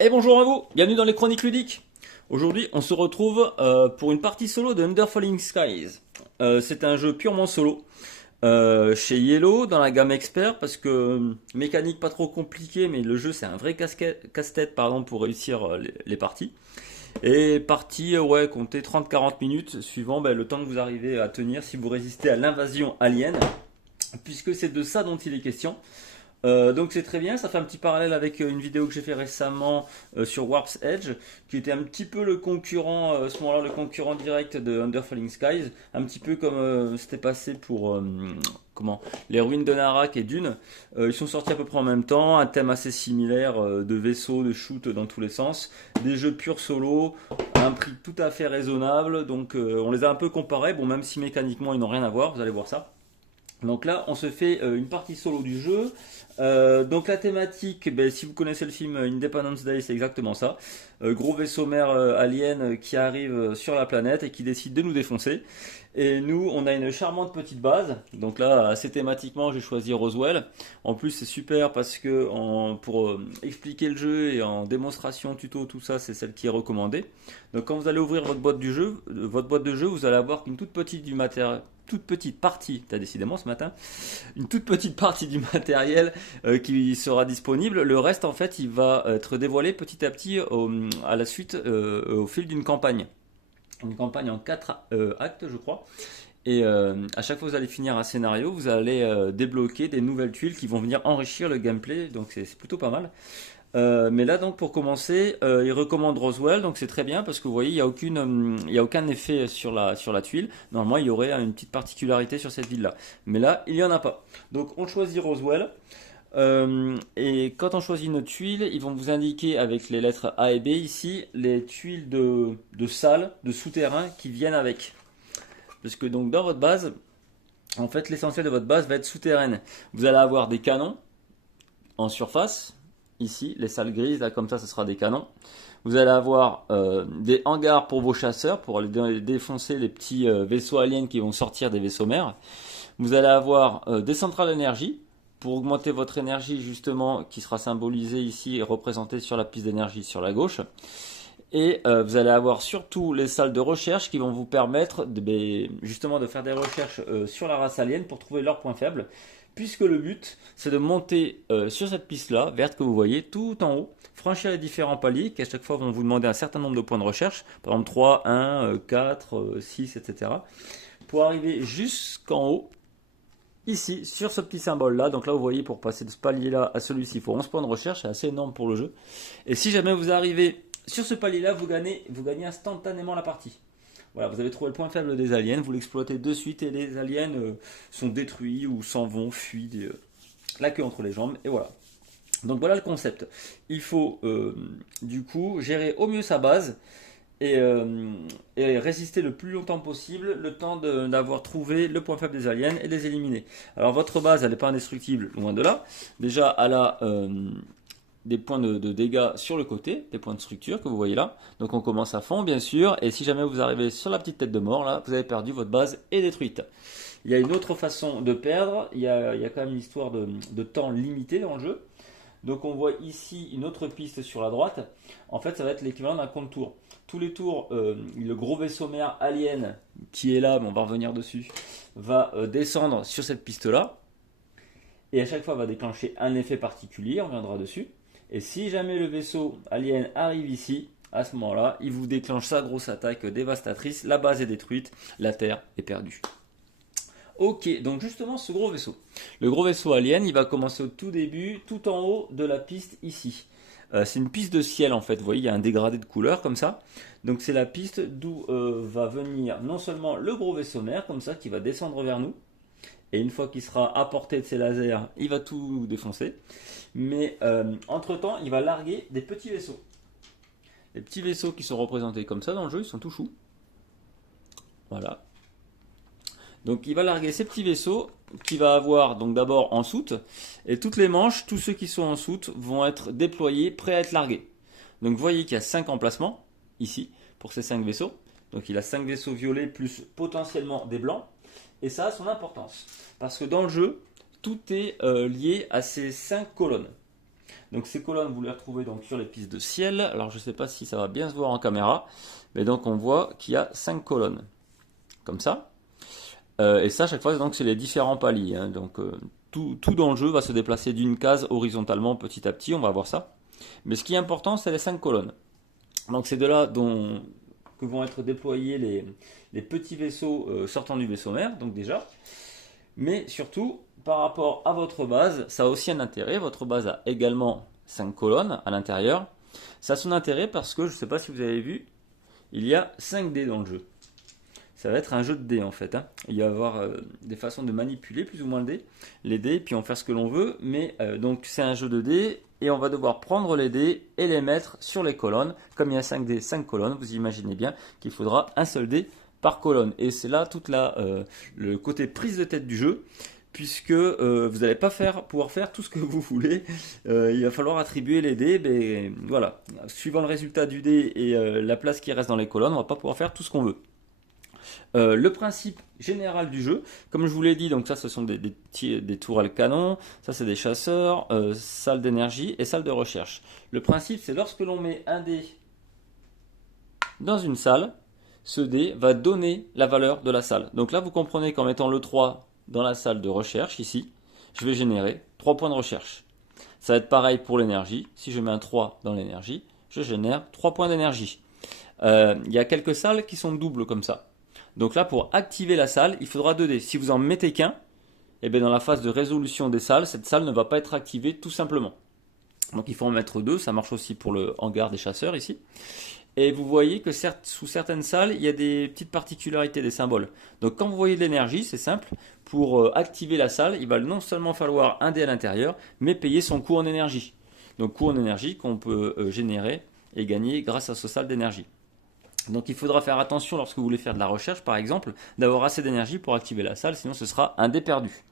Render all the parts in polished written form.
Et bonjour à vous, bienvenue dans les Chroniques Ludiques. Aujourd'hui, on se retrouve pour une partie solo de Under Falling Skies. C'est un jeu purement solo chez Yellow dans la gamme expert parce que mécanique pas trop compliquée, mais le jeu c'est un vrai casse-tête pardon pour réussir les parties. Et partie, ouais, comptez 30-40 minutes suivant le temps que vous arrivez à tenir si vous résistez à l'invasion alien, puisque c'est de ça dont il est question. Donc c'est très bien, ça fait un petit parallèle avec une vidéo que j'ai fait récemment sur Warp's Edge, qui était un petit peu le concurrent, à ce moment-là, le concurrent direct de Under Falling Skies, un petit peu comme c'était passé pour comment les ruines de Narak et Dune. Ils sont sortis à peu près en même temps, un thème assez similaire de vaisseaux, de shoot dans tous les sens, des jeux purs solo, à un prix tout à fait raisonnable, donc on les a un peu comparés, bon même si mécaniquement ils n'ont rien à voir, vous allez voir ça. Donc là, on se fait une partie solo du jeu. Donc la thématique, si vous connaissez le film Independence Day, c'est exactement ça. Gros vaisseau mère alien qui arrive sur la planète et qui décide de nous défoncer. Et nous, on a une charmante petite base. Donc là, assez thématiquement, j'ai choisi Roswell. En plus, c'est super parce que pour expliquer le jeu et en démonstration, tuto, tout ça, c'est celle qui est recommandée. Donc quand vous allez ouvrir votre boîte de jeu, vous allez avoir une toute petite partie, t'as décidément ce matin, une toute petite partie du matériel qui sera disponible. Le reste, en fait, il va être dévoilé petit à petit à la suite, au fil d'une campagne. Une campagne en 4 actes, je crois. Et à chaque fois que vous allez finir un scénario, vous allez débloquer des nouvelles tuiles qui vont venir enrichir le gameplay. Donc c'est plutôt pas mal. Mais là donc pour commencer, il recommande Roswell, donc c'est très bien parce que vous voyez il y a aucun effet sur la tuile. Normalement il y aurait une petite particularité sur cette ville là, mais là il y en a pas. Donc on choisit Roswell. Et quand on choisit nos tuiles, ils vont vous indiquer avec les lettres A et B ici les tuiles de salle, de souterrain qui viennent avec. Parce que donc dans votre base, en fait l'essentiel de votre base va être souterraine. Vous allez avoir des canons en surface. Ici, les salles grises, là comme ça, ce sera des canons. Vous allez avoir des hangars pour vos chasseurs, pour aller défoncer les petits vaisseaux aliens qui vont sortir des vaisseaux mères. Vous allez avoir des centrales d'énergie, pour augmenter votre énergie justement, qui sera symbolisée ici et représentée sur la piste d'énergie sur la gauche. Et vous allez avoir surtout les salles de recherche qui vont vous permettre justement de faire des recherches sur la race alien pour trouver leurs points faibles. Puisque le but, c'est de monter sur cette piste-là, verte que vous voyez, tout en haut, franchir les différents paliers qui à chaque fois vont vous demander un certain nombre de points de recherche, par exemple 3, 1, 4, 6, etc. Pour arriver jusqu'en haut, ici, sur ce petit symbole-là. Donc là, vous voyez, pour passer de ce palier-là à celui-ci, il faut 11 points de recherche, c'est assez énorme pour le jeu. Et si jamais vous arrivez sur ce palier-là, vous gagnez instantanément la partie. Voilà, vous avez trouvé le point faible des aliens, vous l'exploitez de suite et les aliens sont détruits ou s'en vont, fuient la queue entre les jambes, et voilà. Donc voilà le concept. Il faut du coup gérer au mieux sa base et, euh, et résister le plus longtemps possible, le temps d'avoir trouvé le point faible des aliens et les éliminer. Alors votre base, elle n'est pas indestructible, loin de là. Déjà, elle a des points de dégâts sur le côté, des points de structure que vous voyez là. Donc on commence à fond bien sûr, et si jamais vous arrivez sur la petite tête de mort, là, vous avez perdu, votre base est détruite. Il y a une autre façon de perdre, il y a quand même une histoire de temps limité dans le jeu. Donc on voit ici une autre piste sur la droite. En fait, ça va être l'équivalent d'un compte tour. Tous les tours, le gros vaisseau mère alien qui est là, mais on va revenir dessus, va descendre sur cette piste-là. Et à chaque fois, va déclencher un effet particulier, on reviendra dessus. Et si jamais le vaisseau alien arrive ici, à ce moment-là, il vous déclenche sa grosse attaque dévastatrice, la base est détruite, la Terre est perdue. Ok, donc justement ce gros vaisseau. Le gros vaisseau alien, il va commencer au tout début, tout en haut de la piste ici. C'est une piste de ciel en fait, vous voyez, il y a un dégradé de couleur comme ça. Donc c'est la piste d'où va venir non seulement le gros vaisseau mère, comme ça, qui va descendre vers nous. Et une fois qu'il sera à portée de ses lasers, il va tout défoncer. Mais entre-temps, il va larguer des petits vaisseaux. Les petits vaisseaux qui sont représentés comme ça dans le jeu, ils sont tout choux. Voilà. Donc il va larguer ces petits vaisseaux qu'il va avoir donc d'abord en soute. Et toutes les manches, tous ceux qui sont en soute vont être déployés, prêts à être largués. Donc vous voyez qu'il y a 5 emplacements ici pour ces 5 vaisseaux. Donc il a 5 vaisseaux violets plus potentiellement des blancs. Et ça a son importance. Parce que dans le jeu, tout est lié à ces 5 colonnes. Donc ces colonnes, vous les retrouvez donc sur les pistes de ciel. Alors je ne sais pas si ça va bien se voir en caméra, mais donc on voit qu'il y a 5 colonnes, comme ça. Et ça, à chaque fois, donc c'est les différents paliers, hein. Donc tout dans le jeu va se déplacer d'une case horizontalement petit à petit, on va voir ça. Mais ce qui est important, c'est les 5 colonnes. Donc c'est de là que vont être déployés les petits vaisseaux sortant du vaisseau mère, donc déjà. Mais surtout, par rapport à votre base, ça a aussi un intérêt. Votre base a également 5 colonnes à l'intérieur. Ça a son intérêt parce que, je ne sais pas si vous avez vu, il y a 5 dés dans le jeu. Ça va être un jeu de dés en fait, hein. Il va y avoir des façons de manipuler plus ou moins les dés, puis en faire ce que l'on veut. Mais donc c'est un jeu de dés et on va devoir prendre les dés et les mettre sur les colonnes. Comme il y a 5 dés, 5 colonnes, vous imaginez bien qu'il faudra un seul dé par colonne. Et c'est là toute le côté prise de tête du jeu, puisque vous n'allez pas pouvoir faire tout ce que vous voulez. Il va falloir attribuer les dés, mais voilà, suivant le résultat du dé et la place qui reste dans les colonnes, on ne va pas pouvoir faire tout ce qu'on veut. Le principe général du jeu, comme je vous l'ai dit, donc ça ce sont des tourelles canon, ça c'est des chasseurs, salle d'énergie et salle de recherche. Le principe c'est lorsque l'on met un dé dans une salle, ce dé va donner la valeur de la salle. Donc là vous comprenez qu'en mettant le 3 dans la salle de recherche ici, je vais générer 3 points de recherche. Ça va être pareil pour l'énergie, si je mets un 3 dans l'énergie, je génère 3 points d'énergie. Il y a quelques salles qui sont doubles comme ça. Donc là, pour activer la salle, il faudra 2 dés. Si vous en mettez qu'un, et bien dans la phase de résolution des salles, cette salle ne va pas être activée tout simplement. Donc il faut en mettre 2, ça marche aussi pour le hangar des chasseurs ici. Et vous voyez que sous certaines salles, il y a des petites particularités, des symboles. Donc quand vous voyez de l'énergie, c'est simple, pour activer la salle, il va non seulement falloir un dé à l'intérieur, mais payer son coût en énergie. Donc coût en énergie qu'on peut générer et gagner grâce à ce salle d'énergie. Donc il faudra faire attention lorsque vous voulez faire de la recherche par exemple, d'avoir assez d'énergie pour activer la salle, sinon ce sera un dé perdu.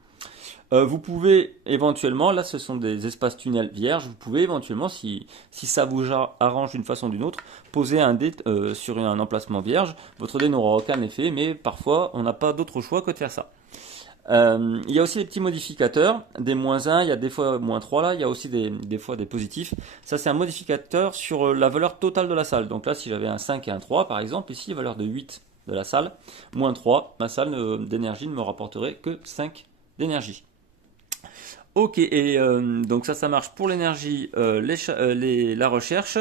Vous pouvez éventuellement, là ce sont des espaces tunnels vierges, vous pouvez éventuellement, si ça vous arrange d'une façon ou d'une autre, poser un dé sur un emplacement vierge. Votre dé n'aura aucun effet, mais parfois on n'a pas d'autre choix que de faire ça. Il y a aussi les petits modificateurs, des -1, il y a des fois -3 là, il y a aussi des fois des positifs. Ça c'est un modificateur sur la valeur totale de la salle. Donc là si j'avais un 5 et un 3 par exemple, ici valeur de 8 de la salle, -3, ma salle d'énergie ne me rapporterait que 5 d'énergie. Ok, et donc ça marche pour l'énergie, la recherche.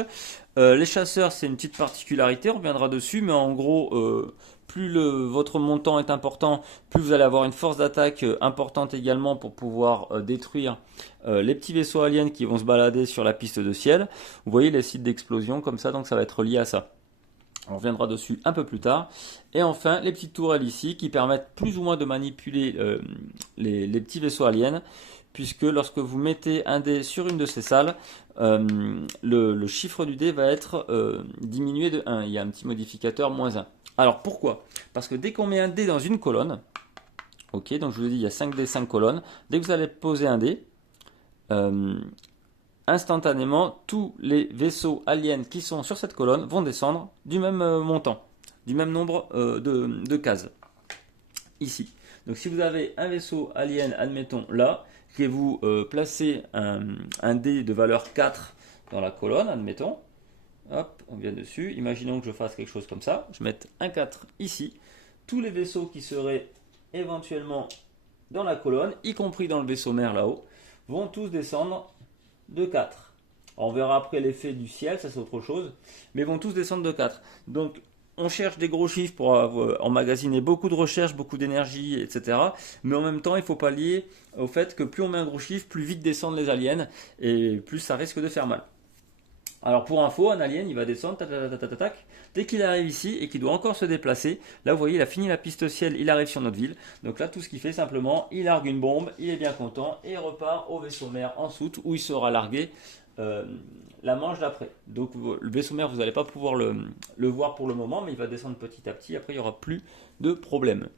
Les chasseurs, c'est une petite particularité, on reviendra dessus, mais en gros, plus votre montant est important, plus vous allez avoir une force d'attaque importante également pour pouvoir détruire les petits vaisseaux aliens qui vont se balader sur la piste de ciel. Vous voyez les sites d'explosion comme ça, donc ça va être lié à ça. On reviendra dessus un peu plus tard. Et enfin, les petites tourelles ici qui permettent plus ou moins de manipuler les petits vaisseaux aliens, puisque lorsque vous mettez un dé sur une de ces salles, le chiffre du dé va être diminué de 1. Il y a un petit modificateur -1. Alors pourquoi? Parce que dès qu'on met un dé dans une colonne, ok, donc je vous ai dit il y a 5 dés, 5 colonnes, dès que vous allez poser un dé, instantanément, tous les vaisseaux aliens qui sont sur cette colonne vont descendre du même montant, du même nombre de cases. Ici. Donc si vous avez un vaisseau alien, admettons là, que vous placez un dé de valeur 4 dans la colonne, admettons, hop, on vient dessus, imaginons que je fasse quelque chose comme ça, je mette un 4 ici, tous les vaisseaux qui seraient éventuellement dans la colonne, y compris dans le vaisseau mère là-haut, vont tous descendre de 4. On verra après l'effet du ciel, ça c'est autre chose, mais vont tous descendre de 4. Donc on cherche des gros chiffres pour emmagasiner beaucoup de recherche, beaucoup d'énergie, etc. Mais en même temps, il faut pallier au fait que plus on met un gros chiffre, plus vite descendent les aliens et plus ça risque de faire mal. Alors pour info, un alien, il va descendre, tac. Dès qu'il arrive ici et qu'il doit encore se déplacer, là vous voyez, il a fini la piste ciel, il arrive sur notre ville. Donc là, tout ce qu'il fait simplement, il largue une bombe, il est bien content et il repart au vaisseau mère en soute où il sera largué la manche d'après. Donc le vaisseau mère, vous n'allez pas pouvoir le voir pour le moment, mais il va descendre petit à petit. Après, il n'y aura plus de problème.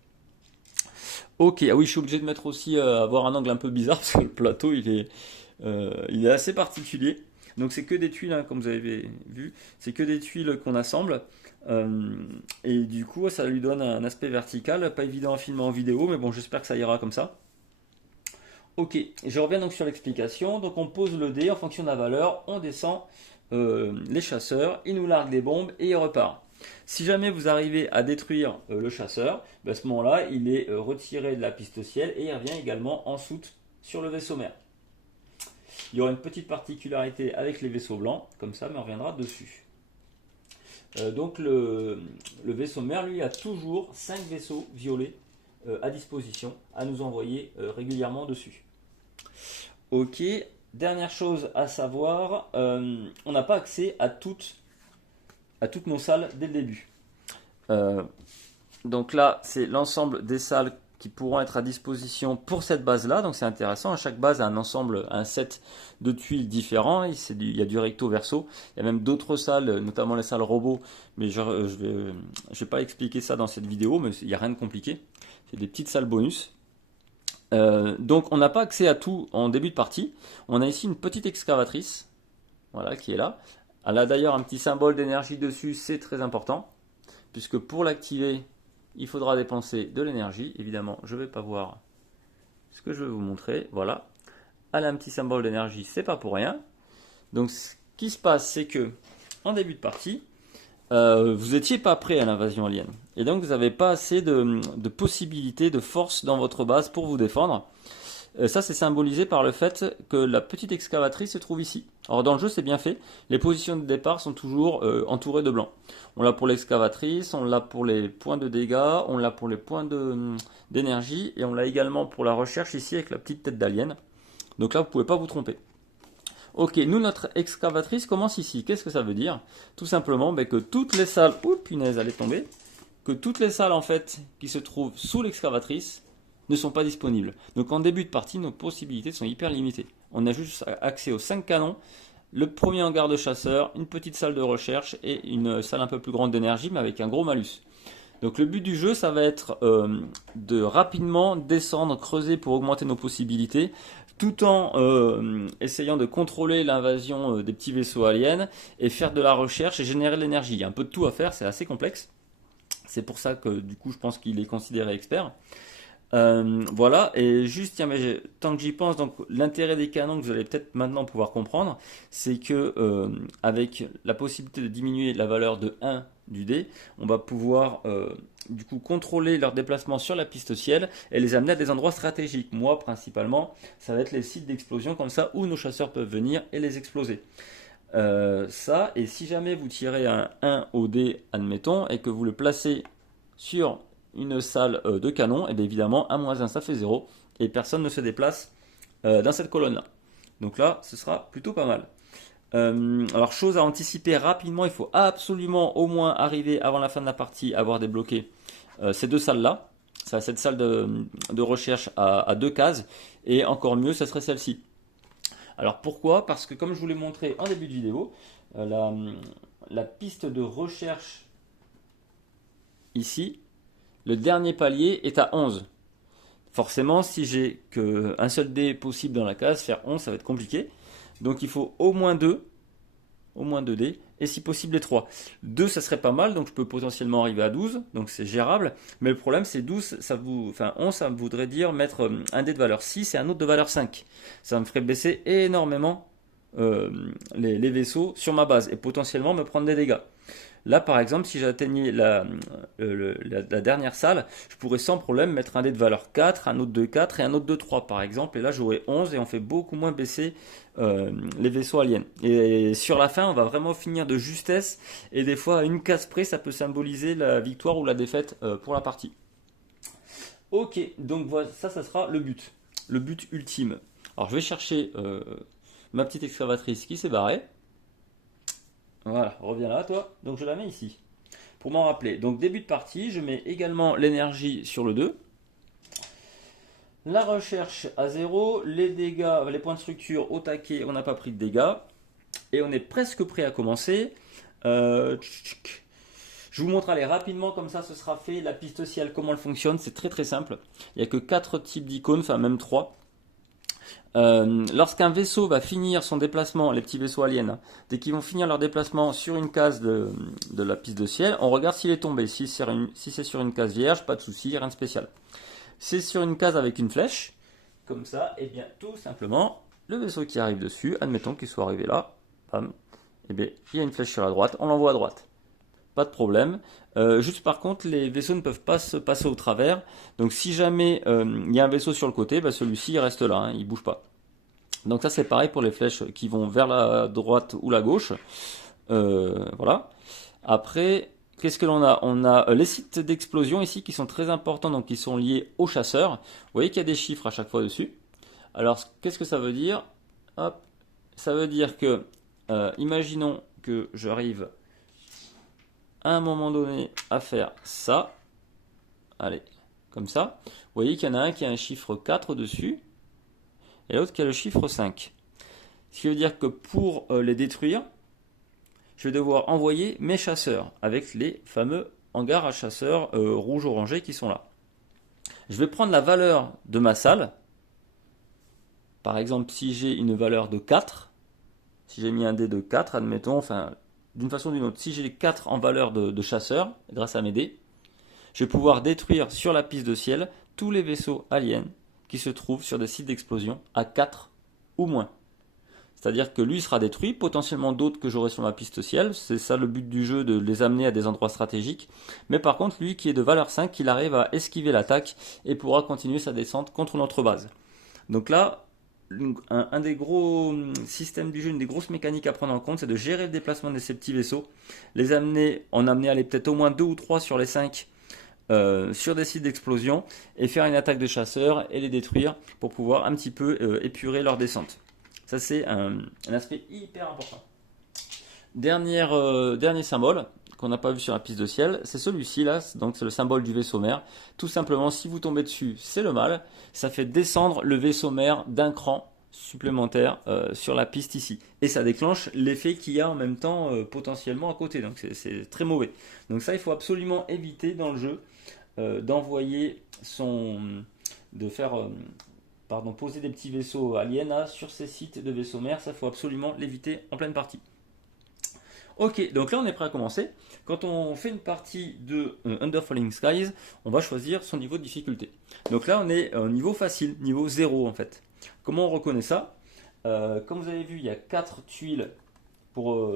Ok, ah oui, je suis obligé de mettre aussi avoir un angle un peu bizarre parce que le plateau, il est assez particulier. Donc c'est que des tuiles, hein, comme vous avez vu, c'est que des tuiles qu'on assemble. Et du coup, ça lui donne un aspect vertical, pas évident à filmer en vidéo, mais bon, j'espère que ça ira comme ça. Ok, je reviens donc sur l'explication. Donc on pose le dé en fonction de la valeur, on descend les chasseurs, ils nous larguent des bombes et ils repartent. Si jamais vous arrivez à détruire le chasseur, à ce moment-là, il est retiré de la piste ciel et il revient également en soute sur le vaisseau mère. Il y aura une petite particularité avec les vaisseaux blancs, comme ça, mais on reviendra dessus. Donc le vaisseau mère, lui, a toujours 5 vaisseaux violets à disposition à nous envoyer régulièrement dessus. Ok, dernière chose à savoir, on n'a pas accès à toutes nos salles dès le début. Donc là, c'est l'ensemble des salles qui pourront être à disposition pour cette base-là. Donc c'est intéressant. Chaque base a un ensemble, un set de tuiles différents. Il y a du recto verso. Il y a même d'autres salles, notamment les salles robots. Mais je vais pas expliquer ça dans cette vidéo, mais il n'y a rien de compliqué. C'est des petites salles bonus. Donc on n'a pas accès à tout en début de partie. On a ici une petite excavatrice, voilà, qui est là. Elle a d'ailleurs un petit symbole d'énergie dessus, c'est très important, puisque pour l'activer, il faudra dépenser de l'énergie. Évidemment, je ne vais pas voir ce que je vais vous montrer. Voilà, elle a un petit symbole d'énergie, c'est pas pour rien. Donc ce qui se passe, c'est que en début de partie, vous n'étiez pas prêt à l'invasion alien. Et donc vous n'avez pas assez de possibilités, de force dans votre base pour vous défendre. Ça, c'est symbolisé par le fait que la petite excavatrice se trouve ici. Alors dans le jeu, c'est bien fait. Les positions de départ sont toujours entourées de blanc. On l'a pour l'excavatrice, on l'a pour les points de dégâts, on l'a pour les points d'énergie, et on l'a également pour la recherche ici avec la petite tête d'alien. Donc là, vous ne pouvez pas vous tromper. Ok, nous, notre excavatrice commence ici. Qu'est-ce que ça veut dire? Tout simplement que toutes les salles... Ouh, punaise, elle est tombée. Que toutes les salles, en fait, qui se trouvent sous l'excavatrice ne sont pas disponibles. Donc en début de partie, nos possibilités sont hyper limitées. On a juste accès aux 5 canons, le premier hangar de chasseurs, une petite salle de recherche et une salle un peu plus grande d'énergie, mais avec un gros malus. Donc le but du jeu, ça va être de rapidement descendre, creuser pour augmenter nos possibilités, tout en essayant de contrôler l'invasion des petits vaisseaux aliens et faire de la recherche et générer de l'énergie. Il y a un peu de tout à faire, c'est assez complexe. C'est pour ça que du coup je pense qu'il est considéré expert. Voilà, et juste, tiens, mais tant que j'y pense, donc l'intérêt des canons que vous allez peut-être maintenant pouvoir comprendre, c'est que avec la possibilité de diminuer la valeur de 1 du dé, on va pouvoir du coup contrôler leur déplacement sur la piste ciel et les amener à des endroits stratégiques. Moi, principalement, ça va être les sites d'explosion comme ça où nos chasseurs peuvent venir et les exploser. Ça, et si jamais vous tirez un 1 au dé, admettons, et que vous le placez sur une salle de canon, et bien évidemment 1-1 ça fait 0 et personne ne se déplace dans cette colonne là. Donc là ce sera plutôt pas mal. Alors chose à anticiper rapidement, il faut absolument au moins arriver avant la fin de la partie à avoir débloqué ces deux salles là. Ça, cette salle de recherche à 2 cases, et encore mieux ça serait celle-ci. Alors pourquoi? Parce que comme je vous l'ai montré en début de vidéo, la piste de recherche ici, le dernier palier est à 11. Forcément, si j'ai qu'un seul dé possible dans la case, faire 11, ça va être compliqué. Donc il faut au moins 2 dés, et si possible les 3. 2, ça serait pas mal, donc je peux potentiellement arriver à 12, donc c'est gérable. Mais le problème, c'est 11, ça me voudrait dire mettre un dé de valeur 6 et un autre de valeur 5. Ça me ferait baisser énormément les vaisseaux sur ma base, et potentiellement me prendre des dégâts. Là, par exemple, si j'atteignais la dernière salle, je pourrais sans problème mettre un dé de valeur 4, un autre de 4 et un autre de 3, par exemple. Et là, j'aurais 11 et on fait beaucoup moins baisser les vaisseaux aliens. Et sur la fin, on va vraiment finir de justesse. Et des fois, à une case près, ça peut symboliser la victoire ou la défaite pour la partie. Ok, donc voilà, ça sera le but. Le but ultime. Alors, je vais chercher ma petite excavatrice qui s'est barrée. Voilà, reviens là toi. Donc je la mets ici. Pour m'en rappeler. Donc début de partie, je mets également l'énergie sur le 2. La recherche à 0. Les dégâts, les points de structure au taquet, on n'a pas pris de dégâts. Et on est presque prêt à commencer. Je vous montre aller rapidement, comme ça ce sera fait. La piste ciel, comment elle fonctionne, c'est très très simple. Il n'y a que 4 types d'icônes, enfin même 3. Lorsqu'un vaisseau va finir son déplacement, les petits vaisseaux aliens, dès qu'ils vont finir leur déplacement sur une case de la piste de ciel, on regarde s'il est tombé. Si c'est sur une case vierge, pas de souci, rien de spécial. C'est sur une case avec une flèche, comme ça, et bien tout simplement, le vaisseau qui arrive dessus, admettons qu'il soit arrivé là, bam, et bien il y a une flèche sur la droite, on l'envoie à droite. Pas de problème. Juste par contre, les vaisseaux ne peuvent pas se passer au travers. Donc si jamais il y a un vaisseau sur le côté, bah, celui-ci il reste là, hein, il bouge pas. Donc ça c'est pareil pour les flèches qui vont vers la droite ou la gauche. Voilà. Après, qu'est-ce que l'on a? On a les sites d'explosion ici qui sont très importants, donc qui sont liés aux chasseurs. Vous voyez qu'il y a des chiffres à chaque fois dessus. Alors qu'est-ce que ça veut dire? Hop. Ça veut dire que, imaginons que j'arrive à un moment donné à faire ça. Allez, comme ça. Vous voyez qu'il y en a un qui a un chiffre 4 dessus et l'autre qui a le chiffre 5. Ce qui veut dire que pour les détruire, je vais devoir envoyer mes chasseurs avec les fameux hangars à chasseurs rouge-orangé qui sont là. Je vais prendre la valeur de ma salle. Par exemple, si j'ai une valeur de 4, si j'ai mis un dé de 4, admettons, enfin, d'une façon ou d'une autre, si j'ai les 4 en valeur de chasseur, grâce à mes dés, je vais pouvoir détruire sur la piste de ciel tous les vaisseaux aliens qui se trouvent sur des sites d'explosion à 4 ou moins. C'est-à-dire que lui sera détruit, potentiellement d'autres que j'aurai sur ma piste ciel, c'est ça le but du jeu, de les amener à des endroits stratégiques. Mais par contre, lui qui est de valeur 5, il arrive à esquiver l'attaque et pourra continuer sa descente contre notre base. Donc là, un des gros systèmes du jeu, une des grosses mécaniques à prendre en compte, c'est de gérer le déplacement de ces petits vaisseaux, les amener, en amener aller peut-être au moins 2 ou 3 sur les 5 sur des sites d'explosion et faire une attaque de chasseurs et les détruire pour pouvoir un petit peu épurer leur descente. Ça c'est un aspect hyper important. Dernier symbole qu'on n'a pas vu sur la piste de ciel, c'est celui-ci là, donc c'est le symbole du vaisseau mère. Tout simplement, si vous tombez dessus, c'est le mal. Ça fait descendre le vaisseau mère d'un cran supplémentaire sur la piste ici. Et ça déclenche l'effet qu'il y a en même temps potentiellement à côté. Donc c'est très mauvais. Donc ça, il faut absolument éviter dans le jeu d'envoyer poser des petits vaisseaux aliens sur ces sites de vaisseaux mères. Ça, il faut absolument l'éviter en pleine partie. Ok, donc là on est prêt à commencer. Quand on fait une partie de Under Falling Skies, on va choisir son niveau de difficulté. Donc là on est au niveau facile, niveau 0 en fait. Comment on reconnaît ça? Comme vous avez vu, il y a 4 tuiles pour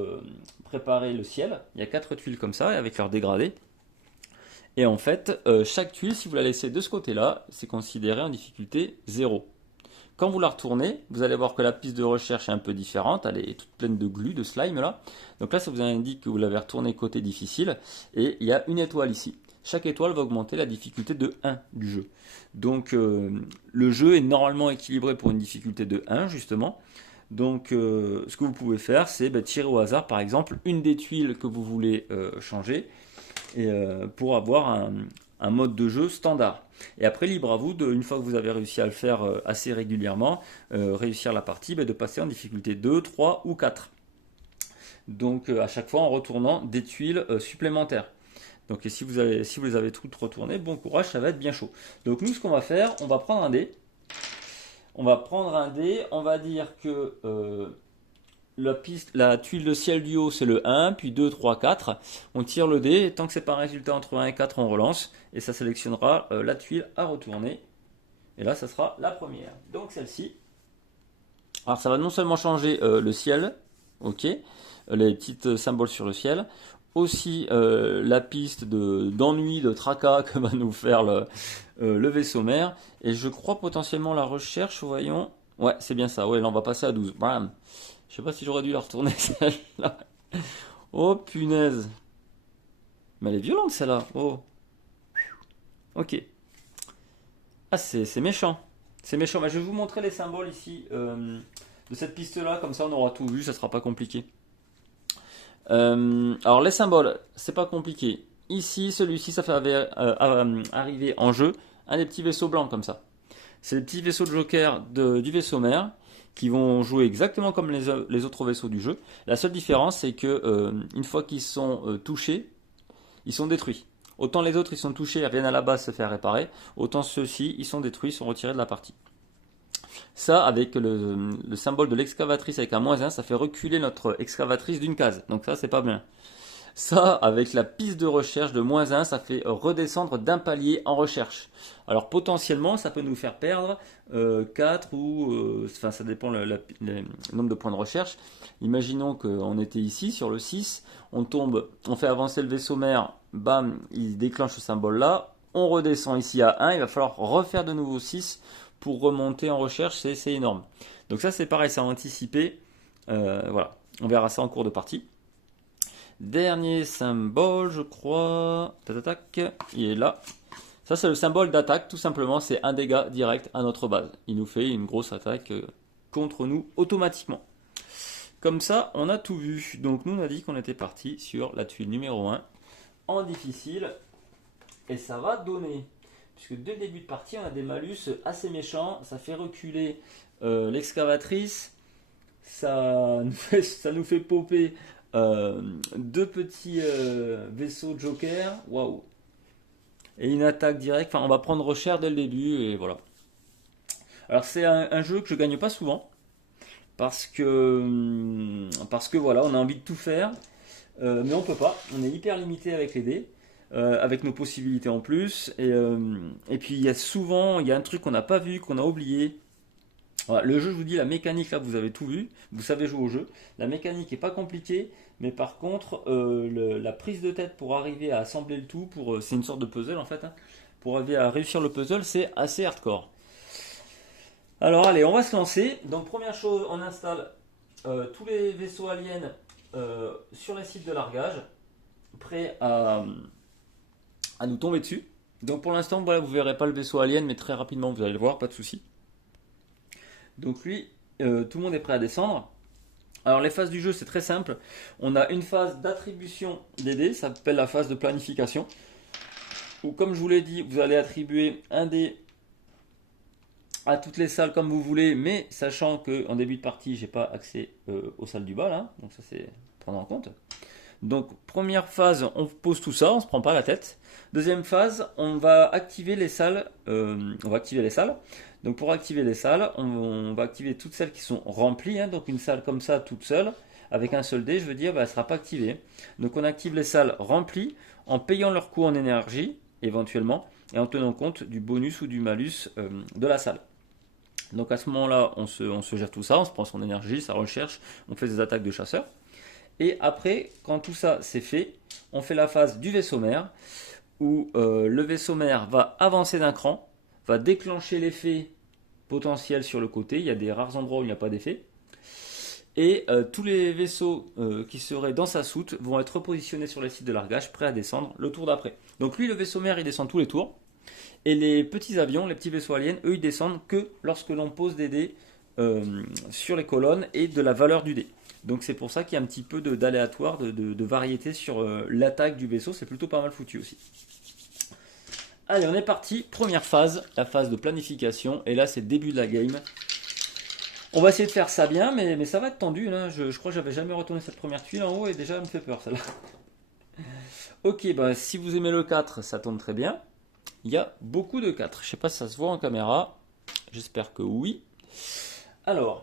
préparer le ciel. Il y a 4 tuiles comme ça, avec leurs dégradés. Et en fait, chaque tuile, si vous la laissez de ce côté-là, c'est considéré en difficulté 0. Quand vous la retournez, vous allez voir que la piste de recherche est un peu différente. Elle est toute pleine de glu, de slime là. Donc là, ça vous indique que vous l'avez retourné côté difficile. Et il y a une étoile ici. Chaque étoile va augmenter la difficulté de 1 du jeu. Donc le jeu est normalement équilibré pour une difficulté de 1 justement. Donc ce que vous pouvez faire, c'est tirer au hasard par exemple une des tuiles que vous voulez changer et, pour avoir un mode de jeu standard. Et après, libre à vous, une fois que vous avez réussi à le faire assez régulièrement, réussir la partie, de passer en difficulté 2, 3 ou 4. Donc à chaque fois en retournant des tuiles supplémentaires. Donc si vous les avez toutes retournées, bon courage, ça va être bien chaud. Donc nous, ce qu'on va faire, on va prendre un dé. On va dire que la tuile de ciel du haut, c'est le 1, puis 2, 3, 4. On tire le dé, et tant que c'est pas un résultat entre 1 et 4, on relance, et ça sélectionnera la tuile à retourner. Et là, ça sera la première. Donc celle-ci. Alors ça va non seulement changer le ciel, ok, les petits symboles sur le ciel, aussi la piste d'ennui, de tracas que va nous faire le vaisseau mère, et je crois potentiellement la recherche, voyons. Ouais, c'est bien ça, ouais, là on va passer à 12. Bam. Je sais pas si j'aurais dû la retourner celle-là. Oh punaise. Mais elle est violente celle-là. Oh. Ok. Ah c'est méchant. C'est méchant. Mais je vais vous montrer les symboles ici de cette piste-là. Comme ça on aura tout vu. Ça sera pas compliqué. Alors les symboles, c'est pas compliqué. Ici, celui-ci, ça fait arriver en jeu un des petits vaisseaux blancs comme ça. C'est les petits vaisseaux de Joker du vaisseau mère, qui vont jouer exactement comme les autres vaisseaux du jeu. La seule différence, c'est que une fois qu'ils sont touchés, ils sont détruits. Autant les autres, ils sont touchés et reviennent à la base se faire réparer, autant ceux-ci, ils sont détruits, ils sont retirés de la partie. Ça, avec le symbole de l'excavatrice avec un -1, ça fait reculer notre excavatrice d'une case. Donc ça, c'est pas bien. Ça, avec la piste de recherche de -1, ça fait redescendre d'un palier en recherche. Alors potentiellement, ça peut nous faire perdre 4 ou... enfin, ça dépend le nombre de points de recherche. Imaginons qu'on était ici, sur le 6, on tombe, on fait avancer le vaisseau mère, bam, il déclenche ce symbole-là, on redescend ici à 1, il va falloir refaire de nouveau 6 pour remonter en recherche, c'est énorme. Donc ça c'est pareil, c'est à anticiper. Voilà, on verra ça en cours de partie. Dernier symbole, je crois. Tatac, il est là. Ça, c'est le symbole d'attaque, tout simplement. C'est un dégât direct à notre base. Il nous fait une grosse attaque contre nous automatiquement. Comme ça, on a tout vu. Donc, nous, on a dit qu'on était parti sur la tuile numéro 1 en difficile. Et ça va donner. Puisque dès le début de partie, on a des malus assez méchants. Ça fait reculer l'excavatrice. Ça nous fait popper deux petits vaisseaux Joker. Waouh! Et une attaque directe. Enfin, on va prendre cher dès le début. Et voilà. Alors, c'est un jeu que je gagne pas souvent. Parce que voilà, on a envie de tout faire. Mais on peut pas. On est hyper limité avec les dés. Avec nos possibilités en plus. Et puis, il y a un truc qu'on n'a pas vu, qu'on a oublié. Voilà, le jeu, je vous dis, la mécanique, là, vous avez tout vu, vous savez jouer au jeu. La mécanique est pas compliquée, mais par contre, la prise de tête pour arriver à assembler le tout, c'est une sorte de puzzle en fait, hein. Pour arriver à réussir le puzzle, c'est assez hardcore. Alors, allez, on va se lancer. Donc, première chose, on installe tous les vaisseaux aliens sur les sites de largage, prêts à nous tomber dessus. Donc, pour l'instant, voilà, vous verrez pas le vaisseau alien, mais très rapidement, vous allez le voir, pas de souci. Donc lui, tout le monde est prêt à descendre. Alors les phases du jeu, c'est très simple. On a une phase d'attribution des dés, ça s'appelle la phase de planification. Où comme je vous l'ai dit, vous allez attribuer un dé à toutes les salles comme vous voulez, mais sachant qu'en début de partie, j'ai pas accès aux salles du bas, là. Donc ça c'est prendre en compte. Donc première phase, on pose tout ça, on se prend pas la tête. Deuxième phase, on va activer les salles. Donc pour activer les salles, on va activer toutes celles qui sont remplies, hein. Donc une salle comme ça, toute seule, avec un seul dé, je veux dire, bah, elle ne sera pas activée. Donc on active les salles remplies en payant leur coût en énergie, éventuellement, et en tenant compte du bonus ou du malus de la salle. Donc à ce moment-là, on se gère tout ça, on se prend son énergie, sa recherche, on fait des attaques de chasseurs. Et après, quand tout ça c'est fait, on fait la phase du vaisseau mère, où le vaisseau mère va avancer d'un cran, va déclencher l'effet potentiel sur le côté. Il y a des rares endroits où il n'y a pas d'effet. Et tous les vaisseaux qui seraient dans sa soute vont être repositionnés sur les sites de largage, prêts à descendre le tour d'après. Donc lui, le vaisseau mère, il descend tous les tours. Et les petits avions, les petits vaisseaux aliens, eux, ils descendent que lorsque l'on pose des dés sur les colonnes et de la valeur du dé. Donc c'est pour ça qu'il y a un petit peu d'aléatoire, de variété sur l'attaque du vaisseau. C'est plutôt pas mal foutu aussi. Allez, on est parti. Première phase, la phase de planification. Et là, c'est le début de la game. On va essayer de faire ça bien, mais ça va être tendu. Là. Je crois que j'avais jamais retourné cette première tuile en haut et déjà, elle me fait peur, celle-là. Ok, bah, si vous aimez le 4, ça tombe très bien. Il y a beaucoup de 4. Je sais pas si ça se voit en caméra. J'espère que oui. Alors,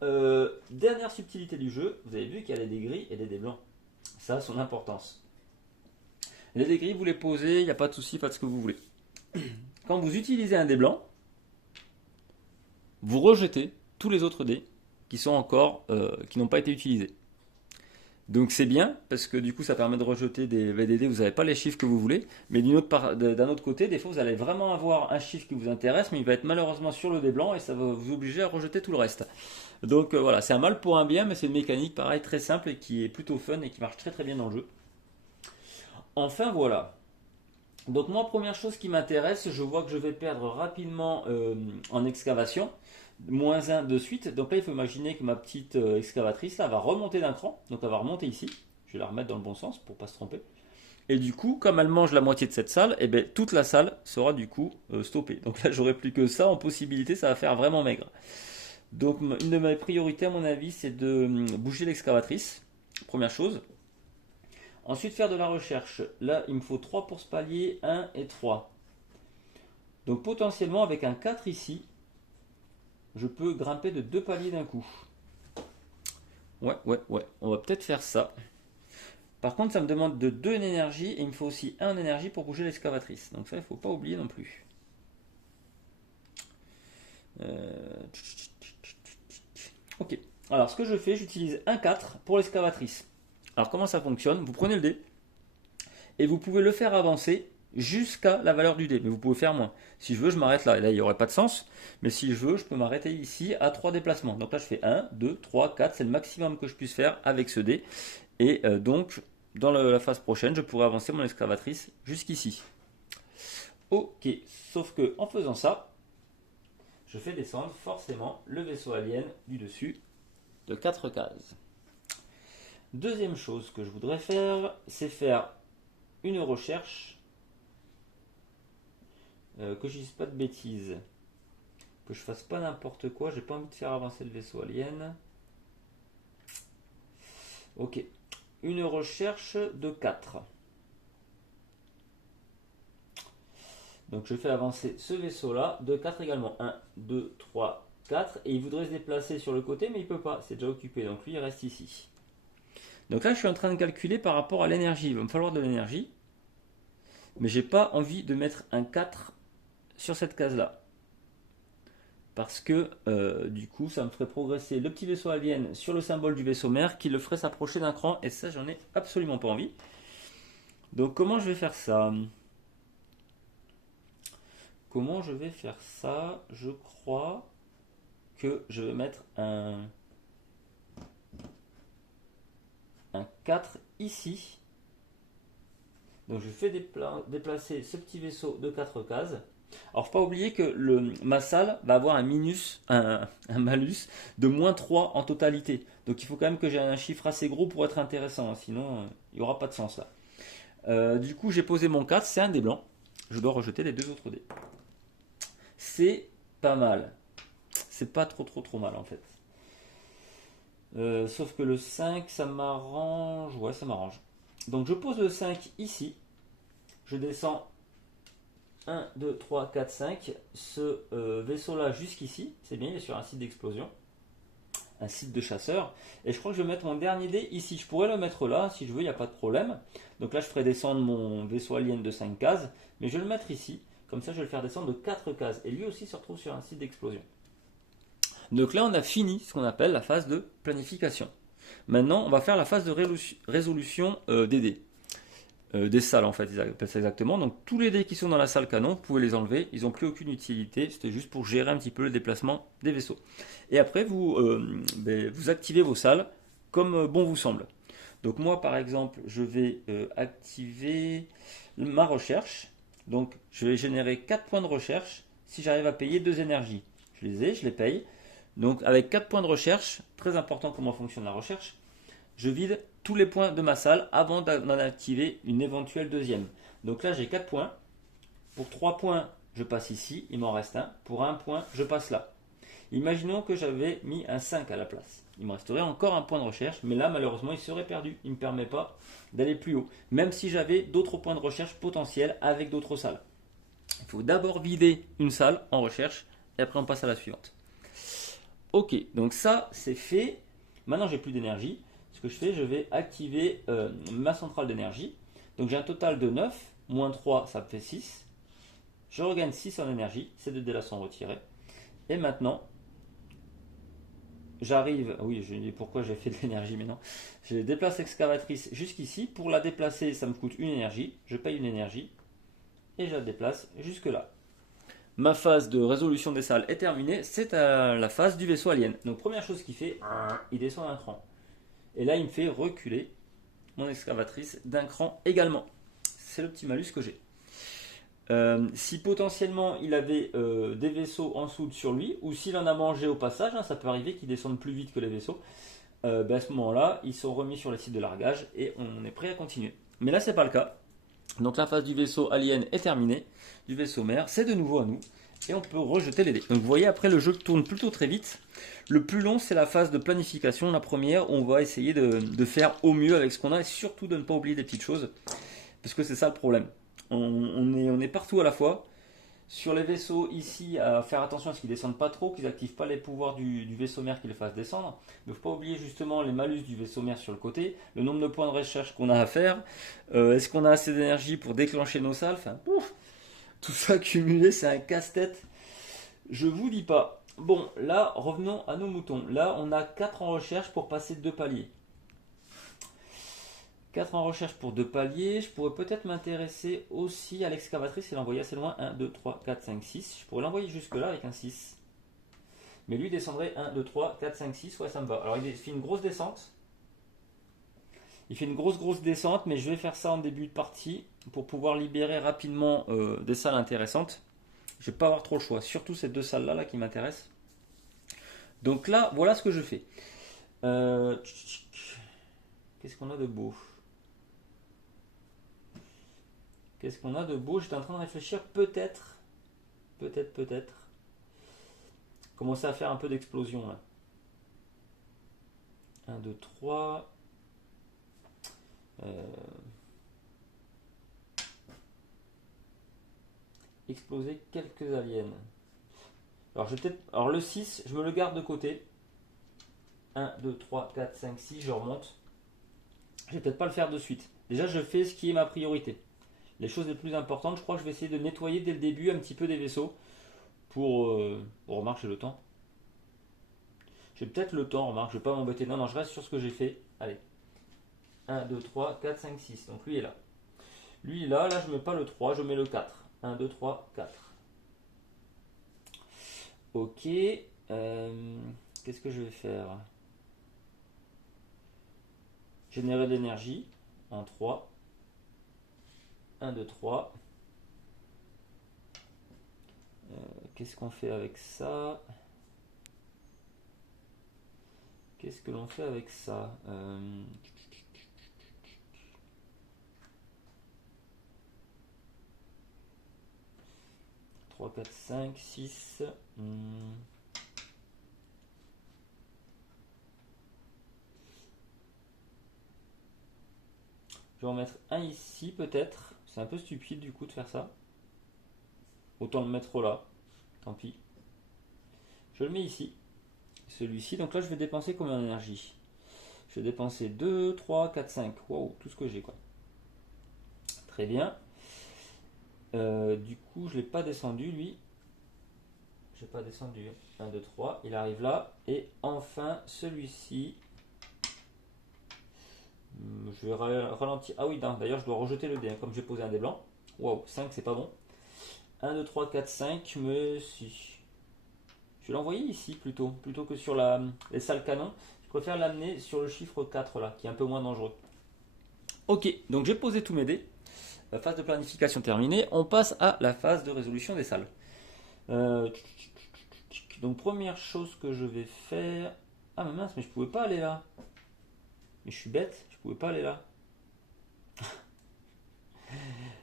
dernière subtilité du jeu. Vous avez vu qu'il y a des dés gris et des dés blancs. Ça a son importance. Les dés gris, vous les posez, il n'y a pas de souci, faites ce que vous voulez. Quand vous utilisez un dé blanc, vous rejetez tous les autres dés qui sont encore, qui n'ont pas été utilisés. Donc c'est bien, parce que du coup ça permet de rejeter des VDD, vous n'avez pas les chiffres que vous voulez, mais d'un autre côté, des fois vous allez vraiment avoir un chiffre qui vous intéresse, mais il va être malheureusement sur le dé blanc et ça va vous obliger à rejeter tout le reste. Donc voilà, c'est un mal pour un bien, mais c'est une mécanique pareil très simple et qui est plutôt fun et qui marche très très bien dans le jeu. Enfin voilà. Donc moi, première chose qui m'intéresse, je vois que je vais perdre rapidement en excavation. -1 de suite. Donc là, il faut imaginer que ma petite excavatrice là va remonter d'un cran. Donc elle va remonter ici. Je vais la remettre dans le bon sens pour pas se tromper. Et du coup, comme elle mange la moitié de cette salle, et bien, toute la salle sera du coup stoppée. Donc là, j'aurai plus que ça en possibilité. Ça va faire vraiment maigre. Donc une de mes priorités, à mon avis, c'est de bouger l'excavatrice. Première chose. Ensuite, faire de la recherche. Là, il me faut 3 pour ce palier, 1 et 3. Donc potentiellement, avec un 4 ici, je peux grimper de 2 paliers d'un coup. Ouais. On va peut-être faire ça. Par contre, ça me demande de 2 énergie et il me faut aussi 1 énergie pour bouger l'excavatrice. Donc ça, il ne faut pas oublier non plus. Ok. Alors, ce que je fais, j'utilise un 4 pour l'excavatrice. Alors, comment ça fonctionne? Vous prenez le dé et vous pouvez le faire avancer jusqu'à la valeur du dé. Mais vous pouvez faire moins. Si je veux, je m'arrête là. Et là, il n'y aurait pas de sens. Mais si je veux, je peux m'arrêter ici à 3 déplacements. Donc là, je fais 1, 2, 3, 4. C'est le maximum que je puisse faire avec ce dé. Et donc, dans la phase prochaine, je pourrai avancer mon excavatrice jusqu'ici. Ok. Sauf que en faisant ça, je fais descendre forcément le vaisseau alien du dessus de 4 cases. Deuxième chose que je voudrais faire, c'est faire une recherche, que je dise pas de bêtises, que je fasse pas n'importe quoi, j'ai pas envie de faire avancer le vaisseau alien. Ok, une recherche de 4. Donc je fais avancer ce vaisseau là de 4 également. 1, 2, 3, 4. Et il voudrait se déplacer sur le côté mais il peut pas, c'est déjà occupé. Donc lui il reste ici. Donc là je suis en train de calculer par rapport à l'énergie. Il va me falloir de l'énergie. Mais j'ai pas envie de mettre un 4 sur cette case là. Parce que du coup ça me ferait progresser le petit vaisseau alien sur le symbole du vaisseau mère qui le ferait s'approcher d'un cran. Et ça j'en ai absolument pas envie. Donc comment je vais faire ça ? Comment je vais faire ça? Je crois que je vais mettre un 4 ici. Donc je fais déplacer ce petit vaisseau de 4 cases. Alors, faut pas oublier que ma salle va avoir un malus de moins 3 en totalité. Donc il faut quand même que j'ai un chiffre assez gros pour être intéressant. Sinon, il n'y aura pas de sens là. Du coup, j'ai posé mon 4, c'est un dé blanc. Je dois rejeter les 2 autres dés. C'est pas mal. C'est pas trop mal en fait. Sauf que le 5, ça m'arrange. Ouais, ça m'arrange. Donc je pose le 5 ici. Je descends 1, 2, 3, 4, 5. Ce vaisseau-là jusqu'ici. C'est bien, il est sur un site d'explosion. Un site de chasseur. Et je crois que je vais mettre mon dernier dé ici. Je pourrais le mettre là, si je veux, il n'y a pas de problème. Donc là, je ferai descendre mon vaisseau alien de 5 cases. Mais je vais le mettre ici. Comme ça, je vais le faire descendre de 4 cases. Et lui aussi se retrouve sur un site d'explosion. Donc là, on a fini ce qu'on appelle la phase de planification. Maintenant, on va faire la phase de résolution des dés. Des salles, en fait, ils appellent ça exactement. Donc tous les dés qui sont dans la salle canon, vous pouvez les enlever. Ils n'ont plus aucune utilité. C'était juste pour gérer un petit peu le déplacement des vaisseaux. Et après, vous activez vos salles comme bon vous semble. Donc moi, par exemple, je vais activer ma recherche. Donc je vais générer 4 points de recherche si j'arrive à payer 2 énergies. Je les ai, je les paye. Donc avec 4 points de recherche, très important comment fonctionne la recherche, je vide tous les points de ma salle avant d'en activer une éventuelle deuxième. Donc là j'ai 4 points. Pour 3 points, je passe ici, il m'en reste un. Pour 1 point, je passe là. Imaginons que j'avais mis un 5 à la place. Il me resterait encore un point de recherche, mais là malheureusement il serait perdu. Il ne me permet pas d'aller plus haut. Même si j'avais d'autres points de recherche potentiels avec d'autres salles. Il faut d'abord vider une salle en recherche et après on passe à la suivante. Ok, donc ça c'est fait. Maintenant j'ai plus d'énergie. Ce que je fais, je vais activer ma centrale d'énergie. Donc j'ai un total de 9, moins 3 ça me fait 6. Je regagne 6 en énergie, ces 2 dés là sont retirés. Et maintenant, j'arrive, oui je dis pourquoi j'ai fait de l'énergie maintenant. Je déplace l'excavatrice jusqu'ici. Pour la déplacer ça me coûte une énergie. Je paye une énergie et je la déplace jusque là. Ma phase de résolution des salles est terminée, c'est la phase du vaisseau alien. Donc première chose qu'il fait, il descend d'un cran. Et là il me fait reculer mon excavatrice d'un cran également. C'est le petit malus que j'ai. Si potentiellement il avait des vaisseaux en soude sur lui, ou s'il en a mangé au passage, ça peut arriver qu'il descende plus vite que les vaisseaux, à ce moment-là ils sont remis sur les sites de largage et on est prêt à continuer. Mais là c'est pas le cas. Donc la phase du vaisseau alien est terminée, du vaisseau mère, c'est de nouveau à nous, et on peut rejeter les dés. Donc vous voyez, après le jeu tourne plutôt très vite. Le plus long c'est la phase de planification, la première, où on va essayer de faire au mieux avec ce qu'on a, et surtout de ne pas oublier des petites choses, parce que c'est ça le problème. On est partout à la fois, Sur les vaisseaux ici, à faire attention à ce qu'ils ne descendent pas trop, qu'ils n'activent pas les pouvoirs du vaisseau mère qui le fassent descendre. Il ne faut pas oublier justement les malus du vaisseau mère sur le côté, le nombre de points de recherche qu'on a à faire, est-ce qu'on a assez d'énergie pour déclencher nos salles, enfin, pouf, tout ça cumulé, c'est un casse-tête. Je vous dis pas. Bon, là, revenons à nos moutons. Là, on a 4 en recherche pour passer 2 paliers. 4 en recherche pour 2 paliers. Je pourrais peut-être m'intéresser aussi à l'excavatrice et l'envoyer assez loin. 1, 2, 3, 4, 5, 6. Je pourrais l'envoyer jusque là avec un 6. Mais lui descendrait 1, 2, 3, 4, 5, 6. Ouais, ça me va. Alors il fait une grosse descente. Il fait une grosse descente, mais je vais faire ça en début de partie pour pouvoir libérer rapidement des salles intéressantes. Je vais pas avoir trop le choix. Surtout ces 2 salles là qui m'intéressent. Donc là, voilà ce que je fais. Qu'est-ce qu'on a de beau? Qu'est-ce qu'on a de beau? J'étais en train de réfléchir, peut-être, commencer à faire un peu d'explosion là. 1, 2, 3. Exploser quelques aliens. Alors, alors le 6, je me le garde de côté. 1, 2, 3, 4, 5, 6, je remonte. Je vais peut-être pas le faire de suite. Déjà, je fais ce qui est ma priorité. Les choses les plus importantes, je crois que je vais essayer de nettoyer dès le début un petit peu des vaisseaux pour remarque, j'ai le temps. J'ai peut-être le temps, remarque, je vais pas m'embêter. Non, je reste sur ce que j'ai fait. Allez. 1, 2, 3, 4, 5, 6. Donc lui est là. Lui est là, là je mets pas le 3, je mets le 4. 1, 2, 3, 4. Ok. Qu'est-ce que je vais faire? Générer de l'énergie en 3. 1, 2, 3. Qu'est-ce qu'on fait avec ça? Qu'est-ce que l'on fait avec ça? 3, 4, 5, 6. Je vais en mettre un ici peut-être. C'est un peu stupide du coup de faire ça. Autant le mettre là. Tant pis. Je le mets ici. Celui-ci. Donc là je vais dépenser combien d'énergie? Je vais dépenser 2, 3, 4, 5. Waouh, tout ce que j'ai quoi. Très bien. Du coup je ne l'ai pas descendu lui. Je n'ai pas descendu. 1, 2, 3. Il arrive là. Et enfin celui-ci. Je vais ralentir. Ah oui, d'ailleurs je dois rejeter le dé. Comme j'ai posé un dé blanc. Waouh, 5 c'est pas bon. 1, 2, 3, 4, 5. Mais si. Je vais l'envoyer ici plutôt que sur les salles canons. Je préfère l'amener sur le chiffre 4 là, qui est un peu moins dangereux. Ok, donc j'ai posé tous mes dés. La phase de planification terminée. On passe à la phase de résolution des salles. Donc première chose que je vais faire. Ah mais mince, mais je pouvais pas aller là. Mais je suis bête, je pouvais pas aller là.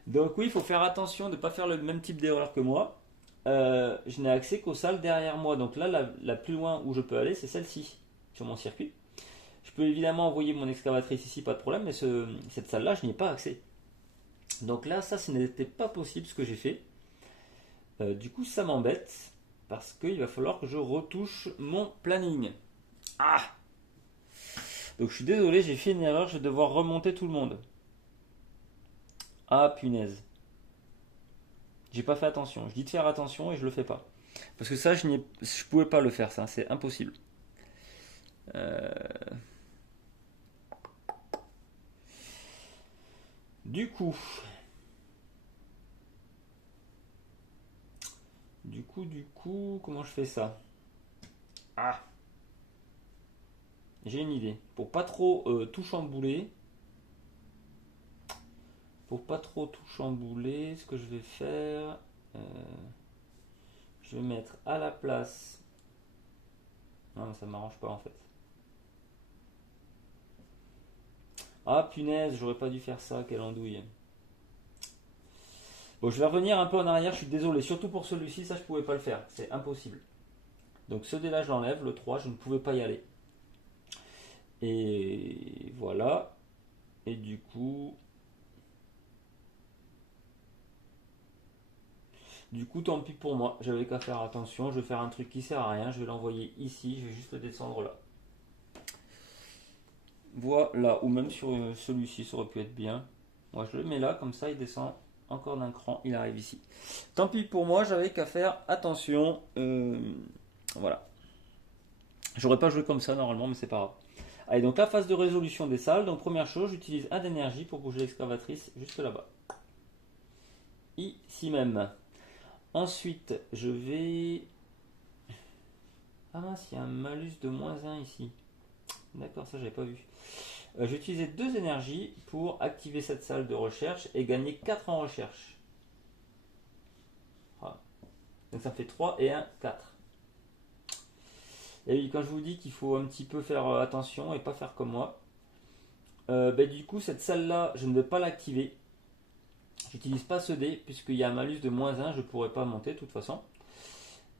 Donc oui, il faut faire attention de ne pas faire le même type d'erreur que moi. Je n'ai accès qu'aux salles derrière moi. Donc là, la plus loin où je peux aller, c'est celle-ci, sur mon circuit. Je peux évidemment envoyer mon excavatrice ici, pas de problème, mais cette salle-là, je n'y ai pas accès. Donc là, ça, ce n'était pas possible ce que j'ai fait. Du coup, ça m'embête, parce qu'il va falloir que je retouche mon planning. Ah! Donc je suis désolé, j'ai fait une erreur, je vais devoir remonter tout le monde. Ah, punaise. J'ai pas fait attention. Je dis de faire attention et je le fais pas. Parce que ça, je pouvais pas le faire, ça, c'est impossible. Euh, Du coup, comment je fais ça? Ah, j'ai une idée. Tout chambouler, pour pas trop tout chambouler, ce que je vais faire, euh, je vais mettre à la place. Non, mais ça m'arrange pas en fait. Ah punaise, j'aurais pas dû faire ça, quelle andouille. Bon, je vais revenir un peu en arrière, je suis désolé. Surtout pour celui-ci, ça je pouvais pas le faire. C'est impossible. Donc ce dé-là, je l'enlève. Le 3, je ne pouvais pas y aller. Et voilà. Et du coup. Du coup, tant pis pour moi, j'avais qu'à faire attention. Je vais faire un truc qui sert à rien. Je vais l'envoyer ici. Je vais juste le descendre là. Voilà, ou même sur celui-ci, ça aurait pu être bien. Moi, je le mets là, comme ça, il descend encore d'un cran. Il arrive ici. Tant pis pour moi, j'avais qu'à faire attention. Voilà. J'aurais pas joué comme ça normalement, mais c'est pas grave. Allez, donc la phase de résolution des salles. Donc, première chose, j'utilise un d'énergie pour bouger l'excavatrice juste là-bas. Ici même. Ensuite, je vais. Ah mince, il y a un malus de -1 ici. D'accord, ça j'avais pas vu. Je vais utiliser 2 énergies pour activer cette salle de recherche et gagner 4 en recherche. Voilà. Donc ça fait 3 et 1, 4. Et oui, quand je vous dis qu'il faut un petit peu faire attention et pas faire comme moi, du coup cette salle là, je ne vais pas l'activer. J'utilise pas ce dé puisqu'il y a un malus de -1, je ne pourrai pas monter de toute façon.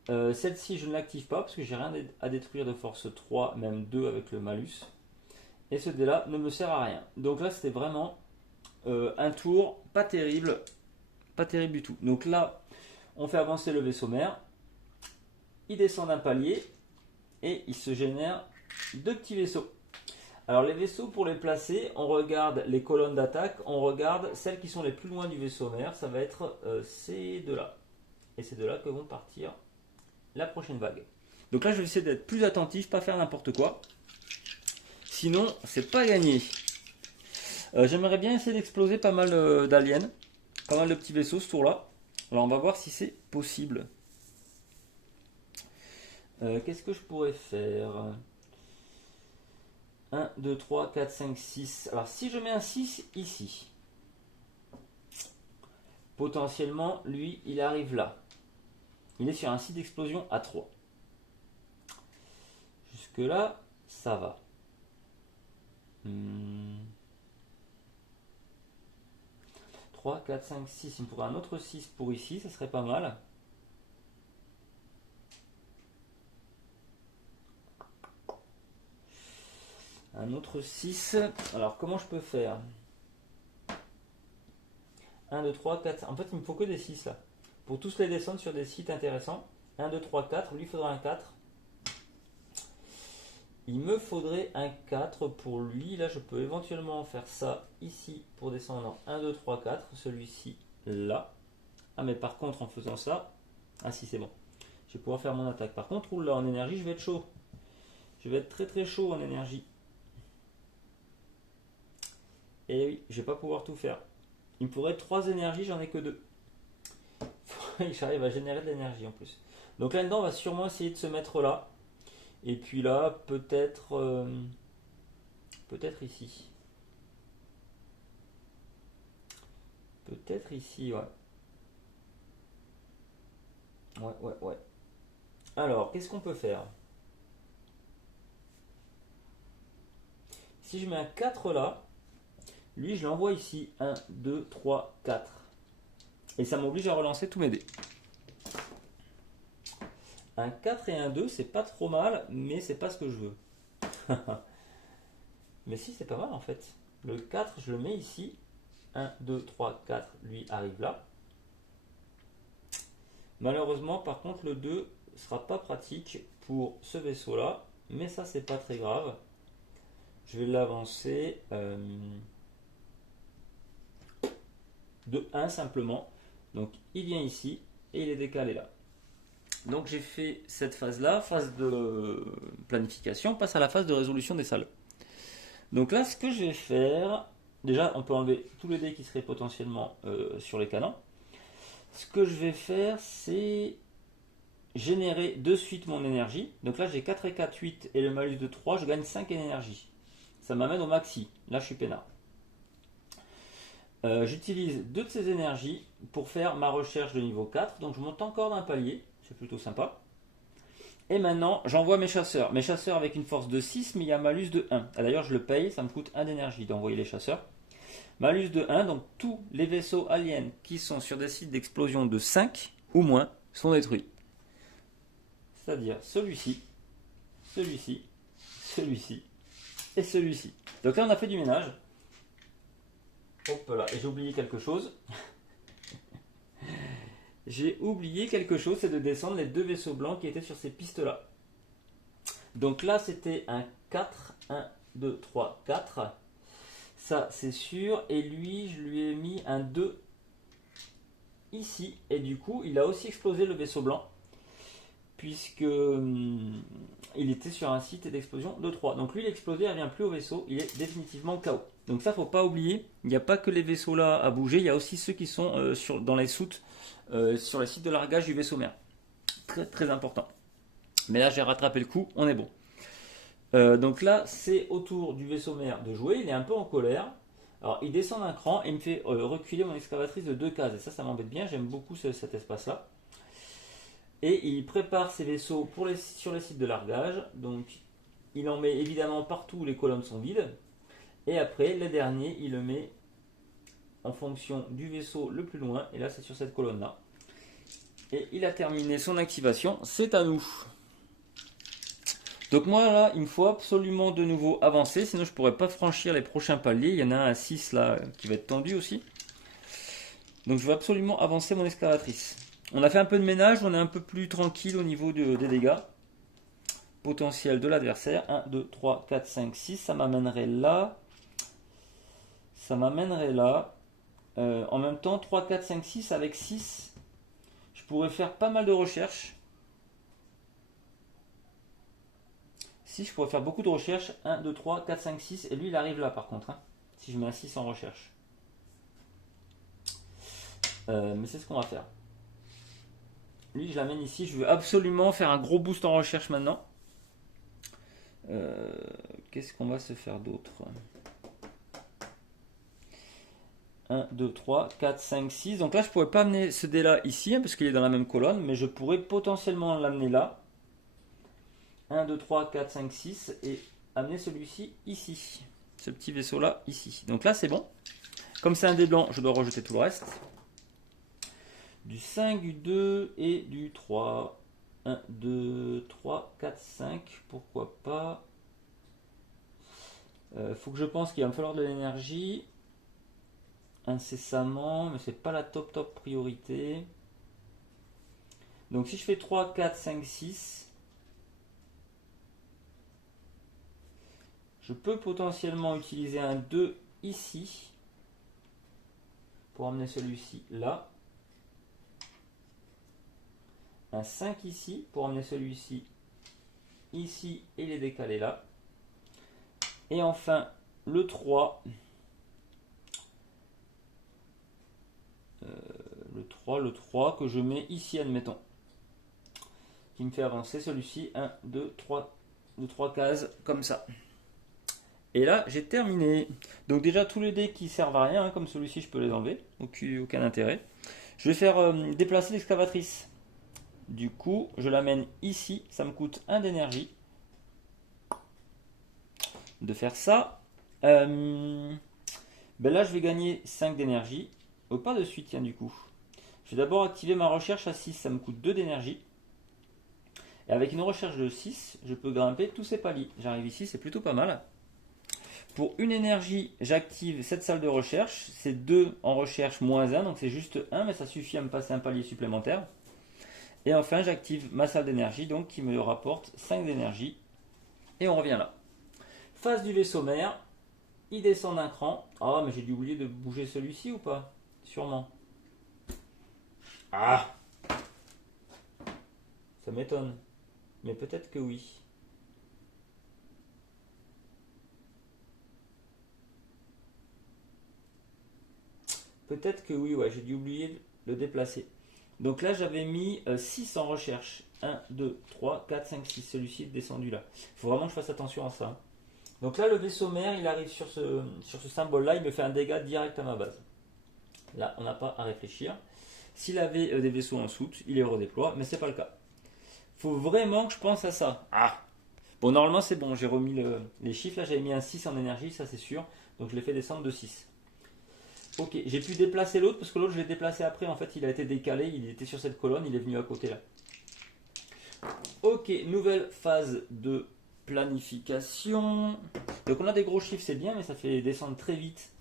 Celle-ci, je ne l'active pas parce que j'ai rien à détruire de force 3, même 2 avec le malus. Et ce dé-là ne me sert à rien. Donc là, c'était vraiment un tour pas terrible du tout. Donc là, on fait avancer le vaisseau mère. Il descend d'un palier et il se génère 2 petits vaisseaux. Alors les vaisseaux, pour les placer, on regarde les colonnes d'attaque, on regarde celles qui sont les plus loin du vaisseau mère. Ça va être ces deux-là. Et ces deux-là que vont partir la prochaine vague. Donc là, je vais essayer d'être plus attentif, pas faire n'importe quoi. Sinon, c'est pas gagné. J'aimerais bien essayer d'exploser pas mal d'aliens, pas mal de petits vaisseaux ce tour-là. Alors on va voir si c'est possible. Qu'est-ce que je pourrais faire? 1, 2, 3, 4, 5, 6. Alors si je mets un 6 ici, potentiellement, lui, il arrive là. Il est sur un site d'explosion à 3. Jusque là, ça va. 3, 4, 5, 6. Il me faudra un autre 6 pour ici, ça serait pas mal. Un autre 6. Alors comment je peux faire? 1, 2, 3, 4. En fait, il me faut que des 6 là. Pour tous les descendre sur des sites intéressants. 1, 2, 3, 4. Lui, il faudra un 4. Il me faudrait un 4 pour lui. Là, je peux éventuellement faire ça ici pour descendre en 1, 2, 3, 4. Celui-ci là. Ah, mais par contre, en faisant ça. Ah, si, c'est bon. Je vais pouvoir faire mon attaque. Par contre, là, en énergie, je vais être chaud. Je vais être très très chaud en énergie. Et oui, je vais pas pouvoir tout faire. Il me faudrait 3 énergies, j'en ai que 2. Il faudrait que j'arrive à générer de l'énergie en plus. Donc là-dedans, on va sûrement essayer de se mettre là. Et puis là, peut-être peut-être ici. Peut-être ici, ouais. Ouais. Alors, qu'est-ce qu'on peut faire? Si je mets un 4 là, lui, je l'envoie ici. 1, 2, 3, 4. Et ça m'oblige à relancer tous mes dés. Un 4 et un 2, c'est pas trop mal, mais c'est pas ce que je veux. Mais si, c'est pas mal en fait. Le 4, je le mets ici. 1, 2, 3, 4, lui arrive là. Malheureusement, par contre, le 2 sera pas pratique pour ce vaisseau-là. Mais ça, c'est pas très grave. Je vais l'avancer de 1 simplement. Donc, il vient ici et il est décalé là. Donc, j'ai fait cette phase-là, phase de planification. On passe à la phase de résolution des salles. Donc là, ce que je vais faire, déjà, on peut enlever tous les dés qui seraient potentiellement sur les canons. Ce que je vais faire, c'est générer de suite mon énergie. Donc là, j'ai 4 et 4, 8 et le malus de 3, je gagne 5 énergie. Ça m'amène au maxi. Là, je suis peinard. J'utilise 2 de ces énergies pour faire ma recherche de niveau 4. Donc je monte encore d'un palier. C'est plutôt sympa. Et maintenant, j'envoie mes chasseurs. Mes chasseurs avec une force de 6, mais il y a un malus de 1. Ah, d'ailleurs, je le paye, ça me coûte 1 d'énergie d'envoyer les chasseurs. Malus de 1, donc tous les vaisseaux aliens qui sont sur des sites d'explosion de 5 ou moins sont détruits. C'est-à-dire celui-ci, celui-ci, celui-ci et celui-ci. Donc là, on a fait du ménage. Hop là, et j'ai oublié quelque chose. j'ai oublié quelque chose, c'est de descendre les deux vaisseaux blancs qui étaient sur ces pistes-là. Donc là, c'était un 4, 1, 2, 3, 4. Ça, c'est sûr. Et lui, je lui ai mis un 2 ici. Et du coup, il a aussi explosé le vaisseau blanc. Puisque il était sur un site d'explosion de 3. Donc lui, il est explosé, il ne revient plus au vaisseau. Il est définitivement KO. Donc ça, faut pas oublier. Il n'y a pas que les vaisseaux là à bouger. Il y a aussi ceux qui sont dans les soutes sur les sites de largage du vaisseau mère. Très, très important. Mais là, j'ai rattrapé le coup. On est bon. Donc là, c'est au tour du vaisseau mère de jouer. Il est un peu en colère. Alors, il descend d'un cran et me fait reculer mon excavatrice de 2 cases. Et ça m'embête bien. J'aime beaucoup cet espace-là. Et il prépare ses vaisseaux sur les sites de largage. Donc, il en met évidemment partout où les colonnes sont vides. Et après, les derniers, il le met en fonction du vaisseau le plus loin. Et là, c'est sur cette colonne-là. Et il a terminé son activation. C'est à nous. Donc moi là, il me faut absolument de nouveau avancer, sinon je ne pourrais pas franchir les prochains paliers. Il y en a un à 6 là qui va être tendu aussi. Donc je veux absolument avancer mon excavatrice. On a fait un peu de ménage, on est un peu plus tranquille au niveau des dégâts potentiels de l'adversaire. 1, 2, 3, 4, 5, 6, ça m'amènerait là. Ça m'amènerait là. En même temps, 3, 4, 5, 6 avec 6, je pourrais faire pas mal de recherches. Si je pourrais faire beaucoup de recherches, 1, 2, 3, 4, 5, 6, et lui il arrive là par contre, hein, si je mets un 6 en recherche. Mais c'est ce qu'on va faire. Lui je l'amène ici, je veux absolument faire un gros boost en recherche maintenant. Qu'est-ce qu'on va se faire d'autre? 1, 2, 3, 4, 5, 6. Donc là je pourrais pas amener ce dé là ici, hein, parce qu'il est dans la même colonne, mais je pourrais potentiellement l'amener là. 1, 2, 3, 4, 5, 6 et amener celui-ci ici. Ce petit vaisseau là ici. Donc là c'est bon. Comme c'est un dé blanc, je dois rejeter tout le reste. Du 5, du 2 et du 3. 1, 2, 3, 4, 5. Pourquoi pas. Faut que je pense qu'il va me falloir de l'énergie. Incessamment. Mais c'est pas la top priorité. Donc si je fais 3, 4, 5, 6. Je peux potentiellement utiliser un 2 ici pour emmener celui-ci là. Un 5 ici pour emmener celui-ci ici et les décaler là. Et enfin le 3. Le 3 que je mets ici admettons. Qui me fait avancer celui-ci 1, 2, 3, 3 cases comme ça. Et là, j'ai terminé. Donc déjà, tous les dés qui servent à rien, hein, comme celui-ci, je peux les enlever. Aucun intérêt. Je vais faire déplacer l'excavatrice. Du coup, je l'amène ici. Ça me coûte 1 d'énergie. De faire ça. Ben là, je vais gagner 5 d'énergie. Pas de suite, tiens, du coup. Je vais d'abord activer ma recherche à 6. Ça me coûte 2 d'énergie. Et avec une recherche de 6, je peux grimper tous ces paliers. J'arrive ici, c'est plutôt pas mal. Pour une énergie, j'active cette salle de recherche. C'est 2 en recherche moins 1, donc c'est juste 1, mais ça suffit à me passer un palier supplémentaire. Et enfin, j'active ma salle d'énergie, donc qui me rapporte 5 d'énergie. Et on revient là. Phase du vaisseau mère. Il descend d'un cran. Ah, mais j'ai dû oublier de bouger celui-ci ou pas? Sûrement. Ah! Ça m'étonne. Mais peut-être que oui. Peut-être que oui, ouais, j'ai dû oublier de le déplacer. Donc là, j'avais mis 6 en recherche. 1, 2, 3, 4, 5, 6. Celui-ci est descendu là. Il faut vraiment que je fasse attention à ça. Donc là, le vaisseau mère, il arrive sur ce symbole-là. Il me fait un dégât direct à ma base. Là, on n'a pas à réfléchir. S'il avait des vaisseaux en soute, il les redéploie, mais c'est pas le cas. Il faut vraiment que je pense à ça. Ah! Bon, normalement, c'est bon. J'ai remis les chiffres. Là, j'avais mis un 6 en énergie, ça c'est sûr. Donc je l'ai fait descendre de 6. Ok, j'ai pu déplacer l'autre parce que l'autre je l'ai déplacé après. En fait, il a été décalé. Il était sur cette colonne. Il est venu à côté là. Ok, nouvelle phase de planification. Donc on a des gros chiffres, c'est bien, mais ça fait descendre très vite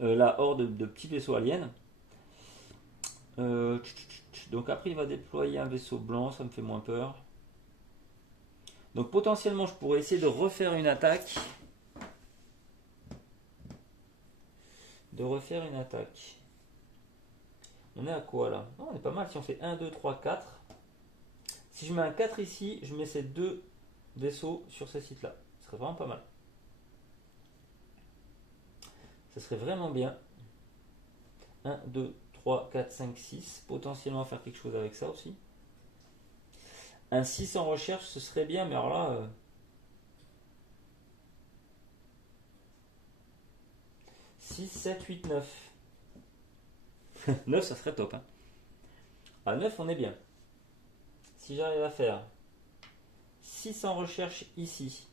la horde de petits vaisseaux aliens. Donc après il va déployer un vaisseau blanc, ça me fait moins peur. Donc potentiellement je pourrais essayer de refaire une attaque. On est à quoi là? Non, on est pas mal si on fait 1, 2, 3, 4. Si je mets un 4 ici, je mets ces deux vaisseaux sur ces sites-là. Ce serait vraiment pas mal. Ce serait vraiment bien. 1, 2, 3, 4, 5, 6. Potentiellement faire quelque chose avec ça aussi. Un 6 en recherche, ce serait bien, mais alors là... 6, 7, 8, 9. 9, ça serait top. Hein. À 9, on est bien. Si j'arrive à faire 6 en recherche ici.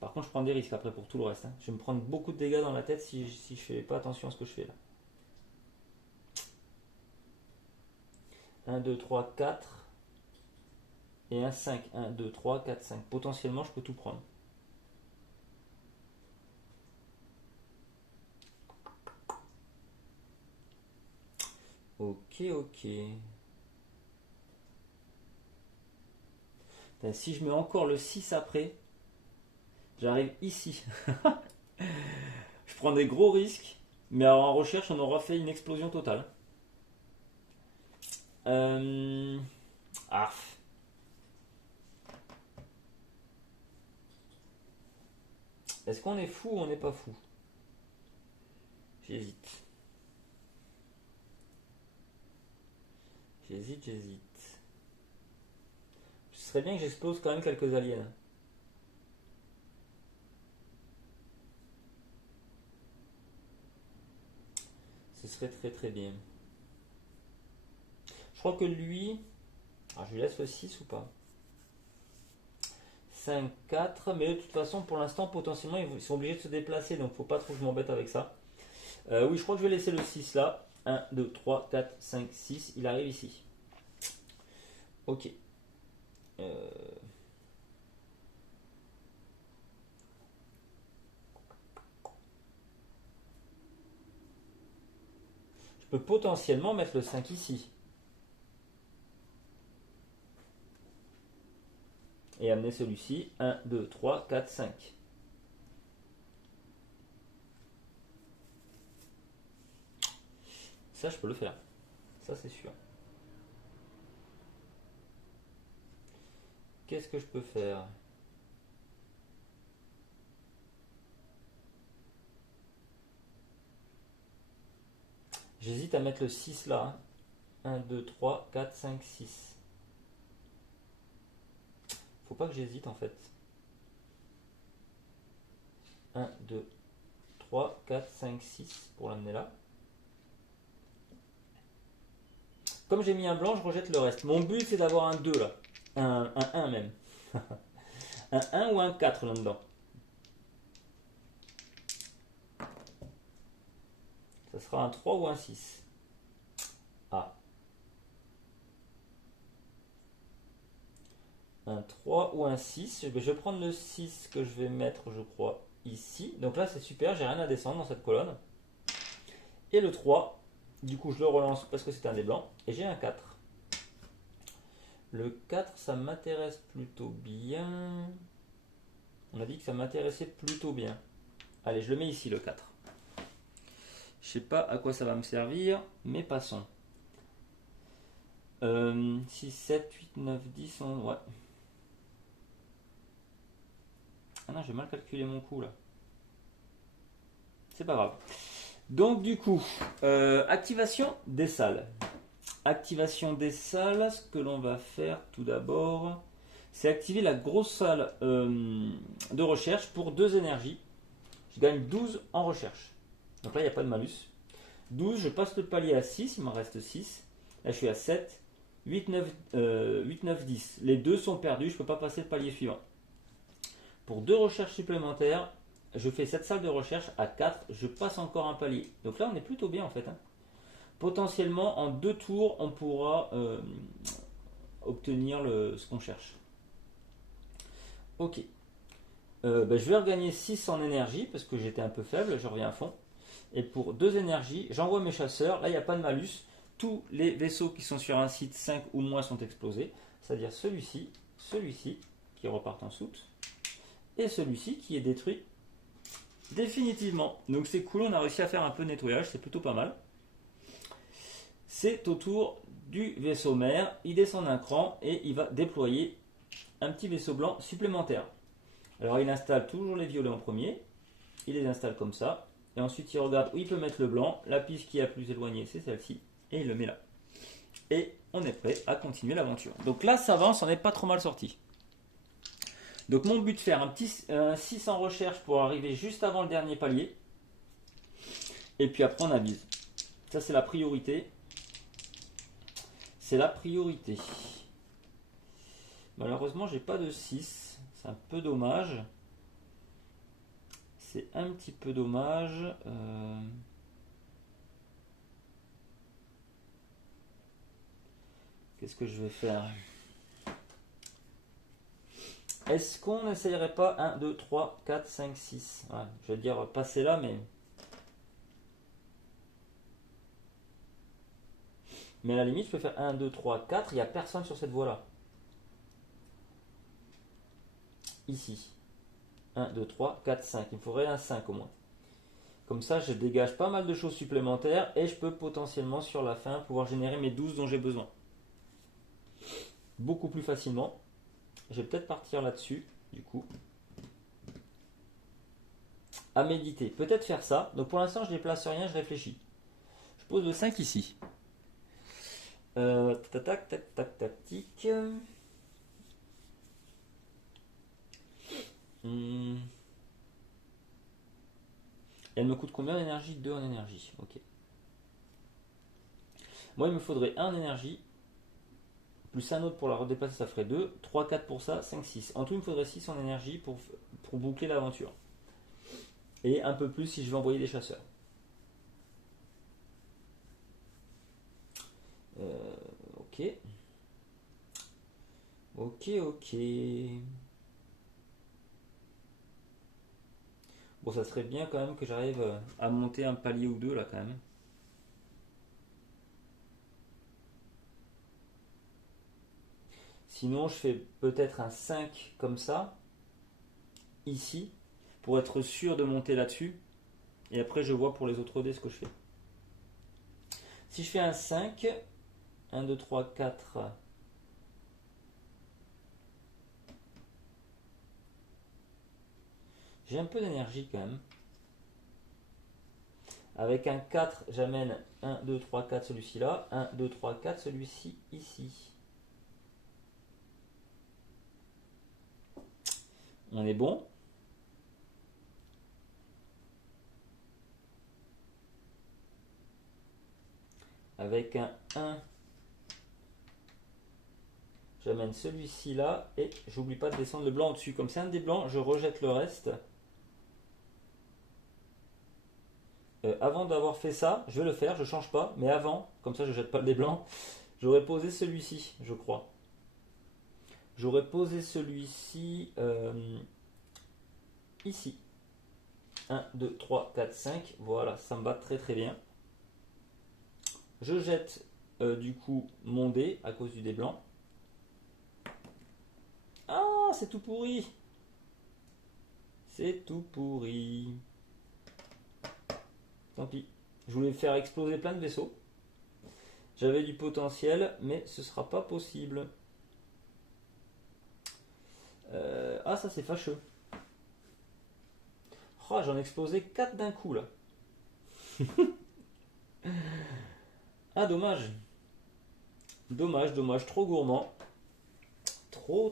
Par contre, je prends des risques après pour tout le reste. Hein. Je vais me prendre beaucoup de dégâts dans la tête si je fais pas attention à ce que je fais là. 1, 2, 3, 4. Et un 5. 1, 2, 3, 4, 5. Potentiellement, je peux tout prendre. Ok, ok. Si je mets encore le 6 après, j'arrive ici. Je prends des gros risques, mais alors en recherche, on aura fait une explosion totale. Ah. Est-ce qu'on est fou ou on n'est pas fou? J'hésite. J'hésite. Ce serait bien que j'explose quand même quelques aliens. Ce serait très très bien. Je crois que lui... Alors je lui laisse le 6 ou pas? 5, 4, mais de toute façon pour l'instant potentiellement ils sont obligés de se déplacer, donc faut pas trop que je m'embête avec ça. Oui, je crois que je vais laisser le 6 là. 1, 2, 3, 4, 5, 6, il arrive ici. Ok. Je peux potentiellement mettre le 5 ici. Et amener celui-ci. 1, 2, 3, 4, 5. Ça, je peux le faire. Ça, c'est sûr. Qu'est-ce que je peux faire? J'hésite à mettre le 6 là. 1, 2, 3, 4, 5, 6. Faut pas que j'hésite en fait. 1, 2, 3, 4, 5, 6 pour l'amener là. Comme j'ai mis un blanc, je rejette le reste. Mon but c'est d'avoir un 2 là. Un 1 même. Un 1 ou un 4 là-dedans. Ça sera un 3 ou un 6. Ah. Un 3 ou un 6. Je vais prendre le 6 que je vais mettre, je crois, ici. Donc là, c'est super, j'ai rien à descendre dans cette colonne. Et le 3, du coup, je le relance parce que c'est un des blancs. Et j'ai un 4. Le 4, ça m'intéresse plutôt bien. On a dit que ça m'intéressait plutôt bien. Allez, je le mets ici, le 4. Je sais pas à quoi ça va me servir, mais passons. 6, 7, 8, 9, 10, 11, ouais. Ah non, j'ai mal calculé mon coup là. C'est pas grave. Donc du coup, activation des salles. Activation des salles, ce que l'on va faire tout d'abord, c'est activer la grosse salle de recherche pour 2 énergies. Je gagne 12 en recherche. Donc là, il n'y a pas de malus. 12, je passe le palier à 6, il m'en reste 6. Là, je suis à 7, 8, 9, 10. Les deux sont perdus, je ne peux pas passer le palier suivant. Pour 2 recherches supplémentaires, je fais cette salle de recherche à 4, je passe encore un palier. Donc là, on est plutôt bien en fait. Hein. Potentiellement, en 2 tours, on pourra obtenir ce qu'on cherche. Ok. Je vais regagner 6 en énergie parce que j'étais un peu faible, je reviens à fond. Et pour 2 énergies, j'envoie mes chasseurs. Là, il n'y a pas de malus. Tous les vaisseaux qui sont sur un site 5 ou moins sont explosés. C'est-à-dire celui-ci qui repart en soute, et celui-ci qui est détruit définitivement. Donc c'est cool, on a réussi à faire un peu de nettoyage, c'est plutôt pas mal. C'est au tour du vaisseau mère, il descend d'un cran et il va déployer un petit vaisseau blanc supplémentaire. Alors il installe toujours les violets en premier, il les installe comme ça, et ensuite il regarde où il peut mettre le blanc, la piste qui est la plus éloignée c'est celle-ci, et il le met là. Et on est prêt à continuer l'aventure. Donc là ça avance, on n'est pas trop mal sorti. Donc mon but, faire un petit 6 en recherche pour arriver juste avant le dernier palier. Et puis après on avise. Ça c'est la priorité. C'est la priorité. Malheureusement j'ai pas de 6. C'est un peu dommage. C'est un petit peu dommage. Qu'est-ce que je vais faire ? Est-ce qu'on n'essayerait pas 1, 2, 3, 4, 5, 6 ouais, je vais dire passer là, mais à la limite, je peux faire 1, 2, 3, 4. Il n'y a personne sur cette voie-là. Ici. 1, 2, 3, 4, 5. Il me faudrait un 5 au moins. Comme ça, je dégage pas mal de choses supplémentaires et je peux potentiellement, sur la fin, pouvoir générer mes 12 dont j'ai besoin. Beaucoup plus facilement. Je vais peut-être partir là-dessus, du coup. À méditer. Peut-être faire ça. Donc pour l'instant, je ne déplace rien, je réfléchis. Je pose le 5 ici. Tac, tac, tac, tac, tac, tic. Elle me coûte combien d'énergie? 2 en énergie. Ok. Moi, il me faudrait 1 en énergie. Plus un autre pour la redéplacer, ça ferait 2. 3, 4 pour ça, 5, 6. En tout, il me faudrait 6 en énergie pour boucler l'aventure. Et un peu plus si je veux envoyer des chasseurs. Ok. Ok. Bon, ça serait bien quand même que j'arrive à monter un palier ou deux là quand même. Sinon, je fais peut-être un 5 comme ça, ici, pour être sûr de monter là-dessus. Et après, je vois pour les autres dés ce que je fais. Si je fais un 5, 1, 2, 3, 4. J'ai un peu d'énergie quand même. Avec un 4, j'amène 1, 2, 3, 4 celui-ci là. 1, 2, 3, 4 celui-ci ici. On est bon. Avec un 1, j'amène celui-ci là. Et j'oublie pas de descendre le blanc au-dessus. Comme c'est un des blancs, je rejette le reste. Avant d'avoir fait ça, je vais le faire, je change pas. Mais avant, comme ça je jette pas le dé blanc, j'aurais posé celui-ci, je crois. J'aurais posé celui-ci ici. 1, 2, 3, 4, 5. Voilà, ça me va très très bien. Je jette du coup mon dé à cause du dé blanc. Ah, c'est tout pourri. C'est tout pourri. Tant pis. Je voulais faire exploser plein de vaisseaux. J'avais du potentiel, mais ce sera pas possible. Ah, ça c'est fâcheux. Oh, j'en ai explosé 4 d'un coup là. Ah, dommage. Dommage, trop gourmand. Trop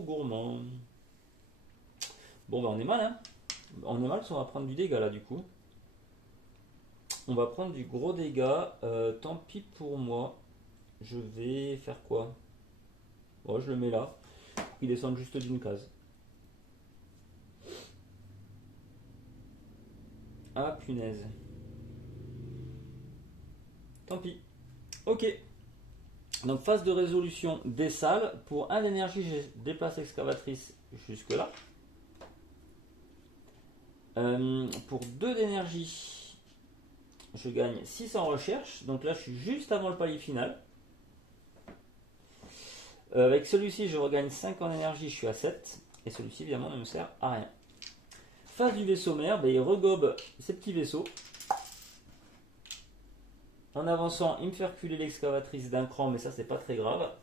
gourmand. Bon, bah on est mal, hein. On est mal, on va prendre du dégât là du coup. On va prendre du gros dégât. Tant pis pour moi. Je vais faire quoi? Bon, je le mets là. Il descend juste d'une case. Ah, punaise. Tant pis. Ok. Donc, phase de résolution des salles. Pour 1 d'énergie, je déplace l'excavatrice jusque là. Pour 2 d'énergie, je gagne 6 en recherche. Donc là, je suis juste avant le palier final. Avec celui-ci, je regagne 5 en énergie, je suis à 7. Et celui-ci, évidemment, ne me sert à rien. Face du vaisseau mère, ben, il regobe ces petits vaisseaux. En avançant, il me fait reculer l'excavatrice d'un cran, mais ça, c'est pas très grave.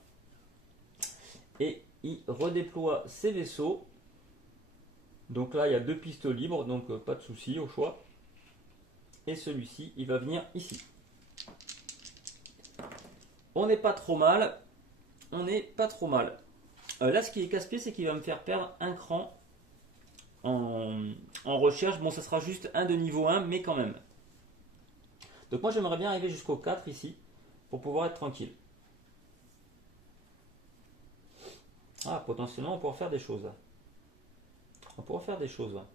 Et il redéploie ses vaisseaux. Donc là, il y a 2 pistes libres, donc pas de souci au choix. Et celui-ci, il va venir ici. On n'est pas trop mal. On n'est pas trop mal. Là, ce qui est casse-pied, c'est qu'il va me faire perdre un cran en recherche. Bon, ça sera juste un de niveau 1, mais quand même. Donc moi, j'aimerais bien arriver jusqu'au 4 ici, pour pouvoir être tranquille. Ah, potentiellement, on pourra faire des choses là. On pourra faire des choses là.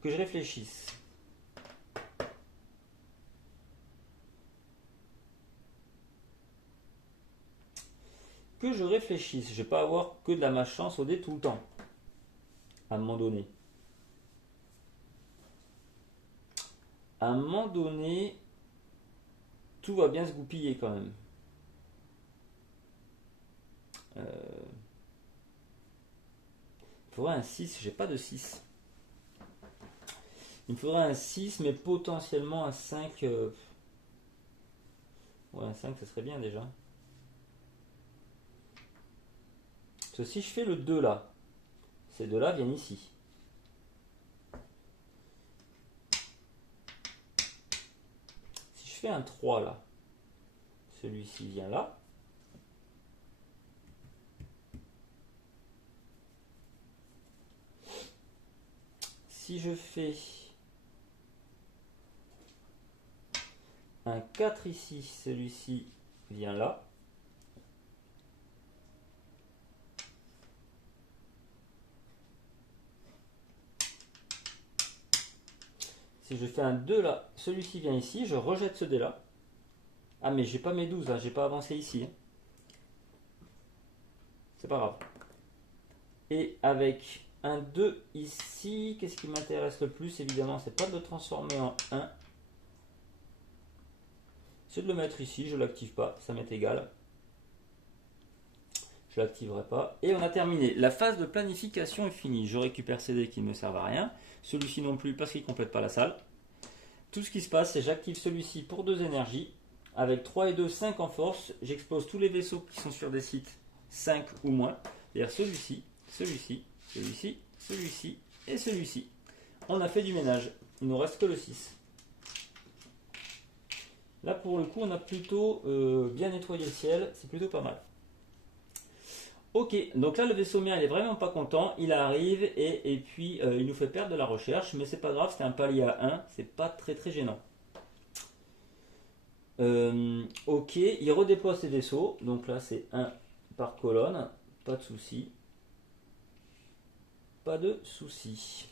Que je réfléchisse. Que je réfléchisse. Je ne vais pas avoir que de la malchance au dé tout le temps. À un moment donné. À un moment donné, tout va bien se goupiller quand même. Il faudrait un 6. J'ai pas de 6. Il me faudrait un 6, mais potentiellement un 5. Ouais, un 5, ça serait bien déjà. Parce que si je fais le 2 là, ces deux-là viennent ici. Si je fais un 3 là, celui-ci vient là. Si je fais un 4 ici, celui-ci vient là. Si je fais un 2 là, celui-ci vient ici, je rejette ce dé là. Ah mais j'ai pas mes 12 là, j'ai pas avancé ici. C'est pas grave. Et avec un 2 ici, qu'est-ce qui m'intéresse le plus? Évidemment, c'est pas de le transformer en 1. C'est de le mettre ici, je l'active pas, ça m'est égal. Je l'activerai pas. Et on a terminé. La phase de planification est finie. Je récupère ces dés qui ne me servent à rien. Celui-ci non plus parce qu'il ne complète pas la salle. Tout ce qui se passe, c'est que j'active celui-ci pour 2 énergies. Avec 3 et 2, 5 en force. J'explose tous les vaisseaux qui sont sur des sites 5 ou moins. C'est-à-dire celui-ci, celui-ci, celui-ci, celui-ci et celui-ci. On a fait du ménage. Il ne nous reste que le 6. Là, pour le coup, on a plutôt bien nettoyé le ciel. C'est plutôt pas mal. Ok, donc là le vaisseau mère il est vraiment pas content, il arrive et puis il nous fait perdre de la recherche, mais c'est pas grave, c'était un palier à 1, c'est pas très très gênant. Ok, il redéploie ses vaisseaux, donc là c'est 1 par colonne, pas de souci. Pas de souci.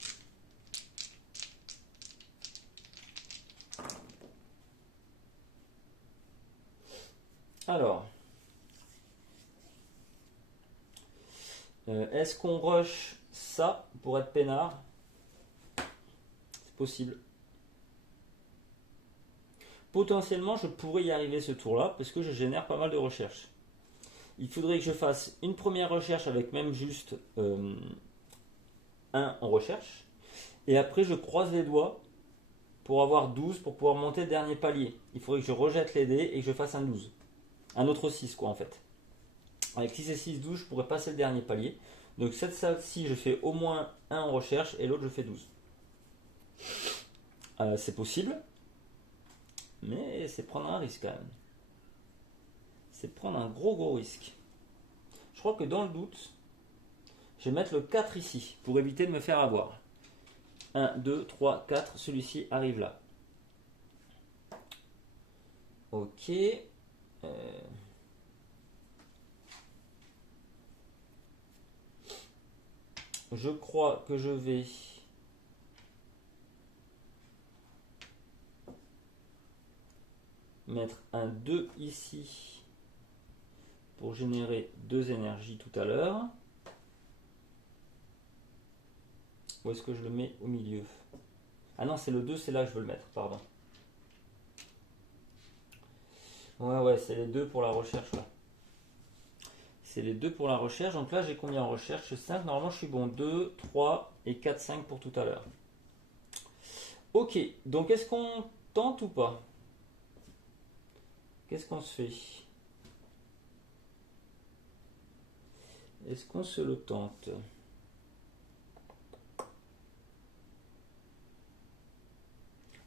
Alors. Est-ce qu'on rush ça pour être peinard? C'est possible. Potentiellement, je pourrais y arriver ce tour-là parce que je génère pas mal de recherches. Il faudrait que je fasse une première recherche avec même juste 1 en recherche. Et après, je croise les doigts pour avoir 12 pour pouvoir monter le dernier palier. Il faudrait que je rejette les dés et que je fasse un 12. Un autre 6 quoi en fait. Avec 6 et 6, 12, je pourrais passer le dernier palier. Donc cette salle-ci, je fais au moins 1 en recherche et l'autre, je fais 12. C'est possible, mais c'est prendre un risque quand même. C'est prendre un gros risque. Je crois que dans le doute, je vais mettre le 4 ici pour éviter de me faire avoir. 1, 2, 3, 4, celui-ci arrive là. Ok. Je crois que je vais mettre un 2 ici pour générer 2 énergies tout à l'heure. Où est-ce que je le mets au milieu? Ah non, c'est le 2, c'est là que je veux le mettre, pardon. Ouais, c'est les deux pour la recherche là. C'est les deux pour la recherche. Donc là, j'ai combien en recherche? 5. Normalement, je suis bon. 2, 3 et 4, 5 pour tout à l'heure. Ok, donc est-ce qu'on tente ou pas? Qu'est-ce qu'on se fait? Est-ce qu'on se le tente?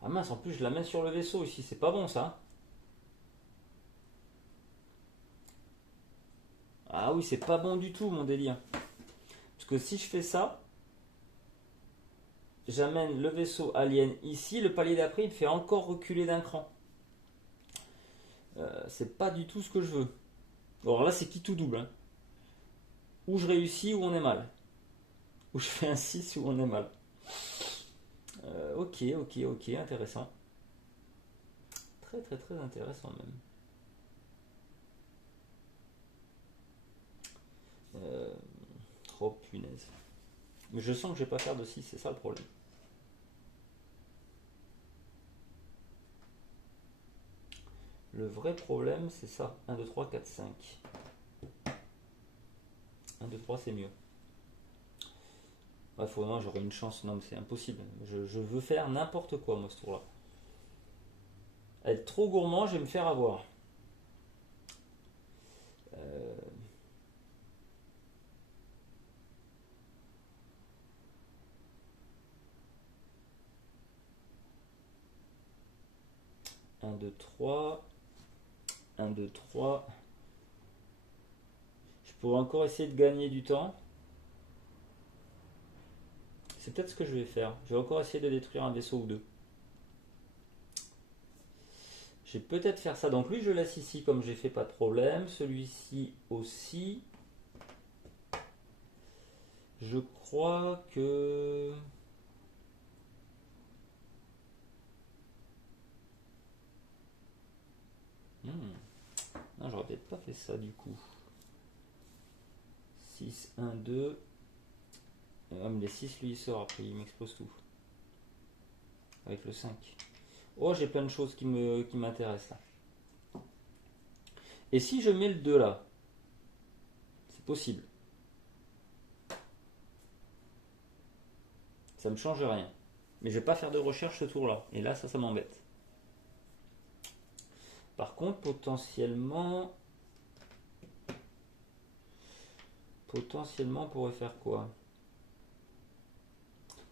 Ah mince, en plus je la mets sur le vaisseau ici, c'est pas bon ça. Ah oui, c'est pas bon du tout mon délire. Parce que si je fais ça, j'amène le vaisseau alien ici, le palier d'après il me fait encore reculer d'un cran. C'est pas du tout ce que je veux. Alors là c'est qui tout double, hein. Ou je réussis ou on est mal. Ou je fais un 6 ou on est mal. Ok, intéressant. Très très très intéressant même. Oh punaise. Mais je sens que je vais pas faire de 6, c'est ça le problème. Le vrai problème c'est ça. 1, 2, 3, 4, 5. 1, 2, 3 c'est mieux. Ouais, non, j'aurai une chance. Non mais c'est impossible. Je veux faire n'importe quoi moi ce tour là. Être trop gourmand, je vais me faire avoir. 1, 2, 3. 1, 2, 3. Je pourrais encore essayer de gagner du temps. C'est peut-être ce que je vais faire. Je vais encore essayer de détruire un vaisseau ou deux. Je vais peut-être faire ça. Donc lui, je le laisse ici comme j'ai fait, pas de problème. Celui-ci aussi. Je crois que... Non, j'aurais peut-être pas fait ça du coup. 6, 1, 2. Mais les 6, lui, il sort après, il m'explose tout. Avec le 5. Oh, j'ai plein de choses qui m'intéressent là. Et si je mets le 2 là? C'est possible. Ça me change rien. Mais je vais pas faire de recherche ce tour là. Et là, ça m'embête. Par contre, potentiellement, on pourrait faire quoi?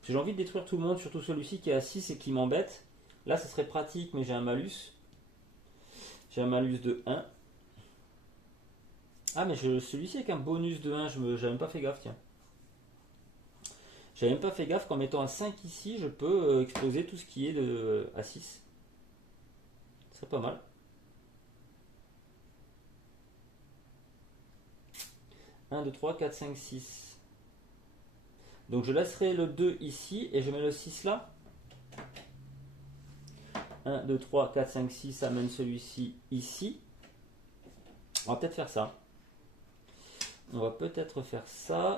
J'ai envie de détruire tout le monde, surtout celui-ci qui est à 6 et qui m'embête. Là, ça serait pratique, mais j'ai un malus. J'ai un malus de 1. Ah, mais celui-ci avec un bonus de 1, j'avais même pas fait gaffe, tiens. J'avais même pas fait gaffe qu'en mettant un 5 ici, je peux exploser tout ce qui est à 6. Ce serait pas mal. 1, 2, 3, 4, 5, 6. Donc je laisserai le 2 ici et je mets le 6 là. 1, 2, 3, 4, 5, 6, amène celui-ci ici. On va peut-être faire ça.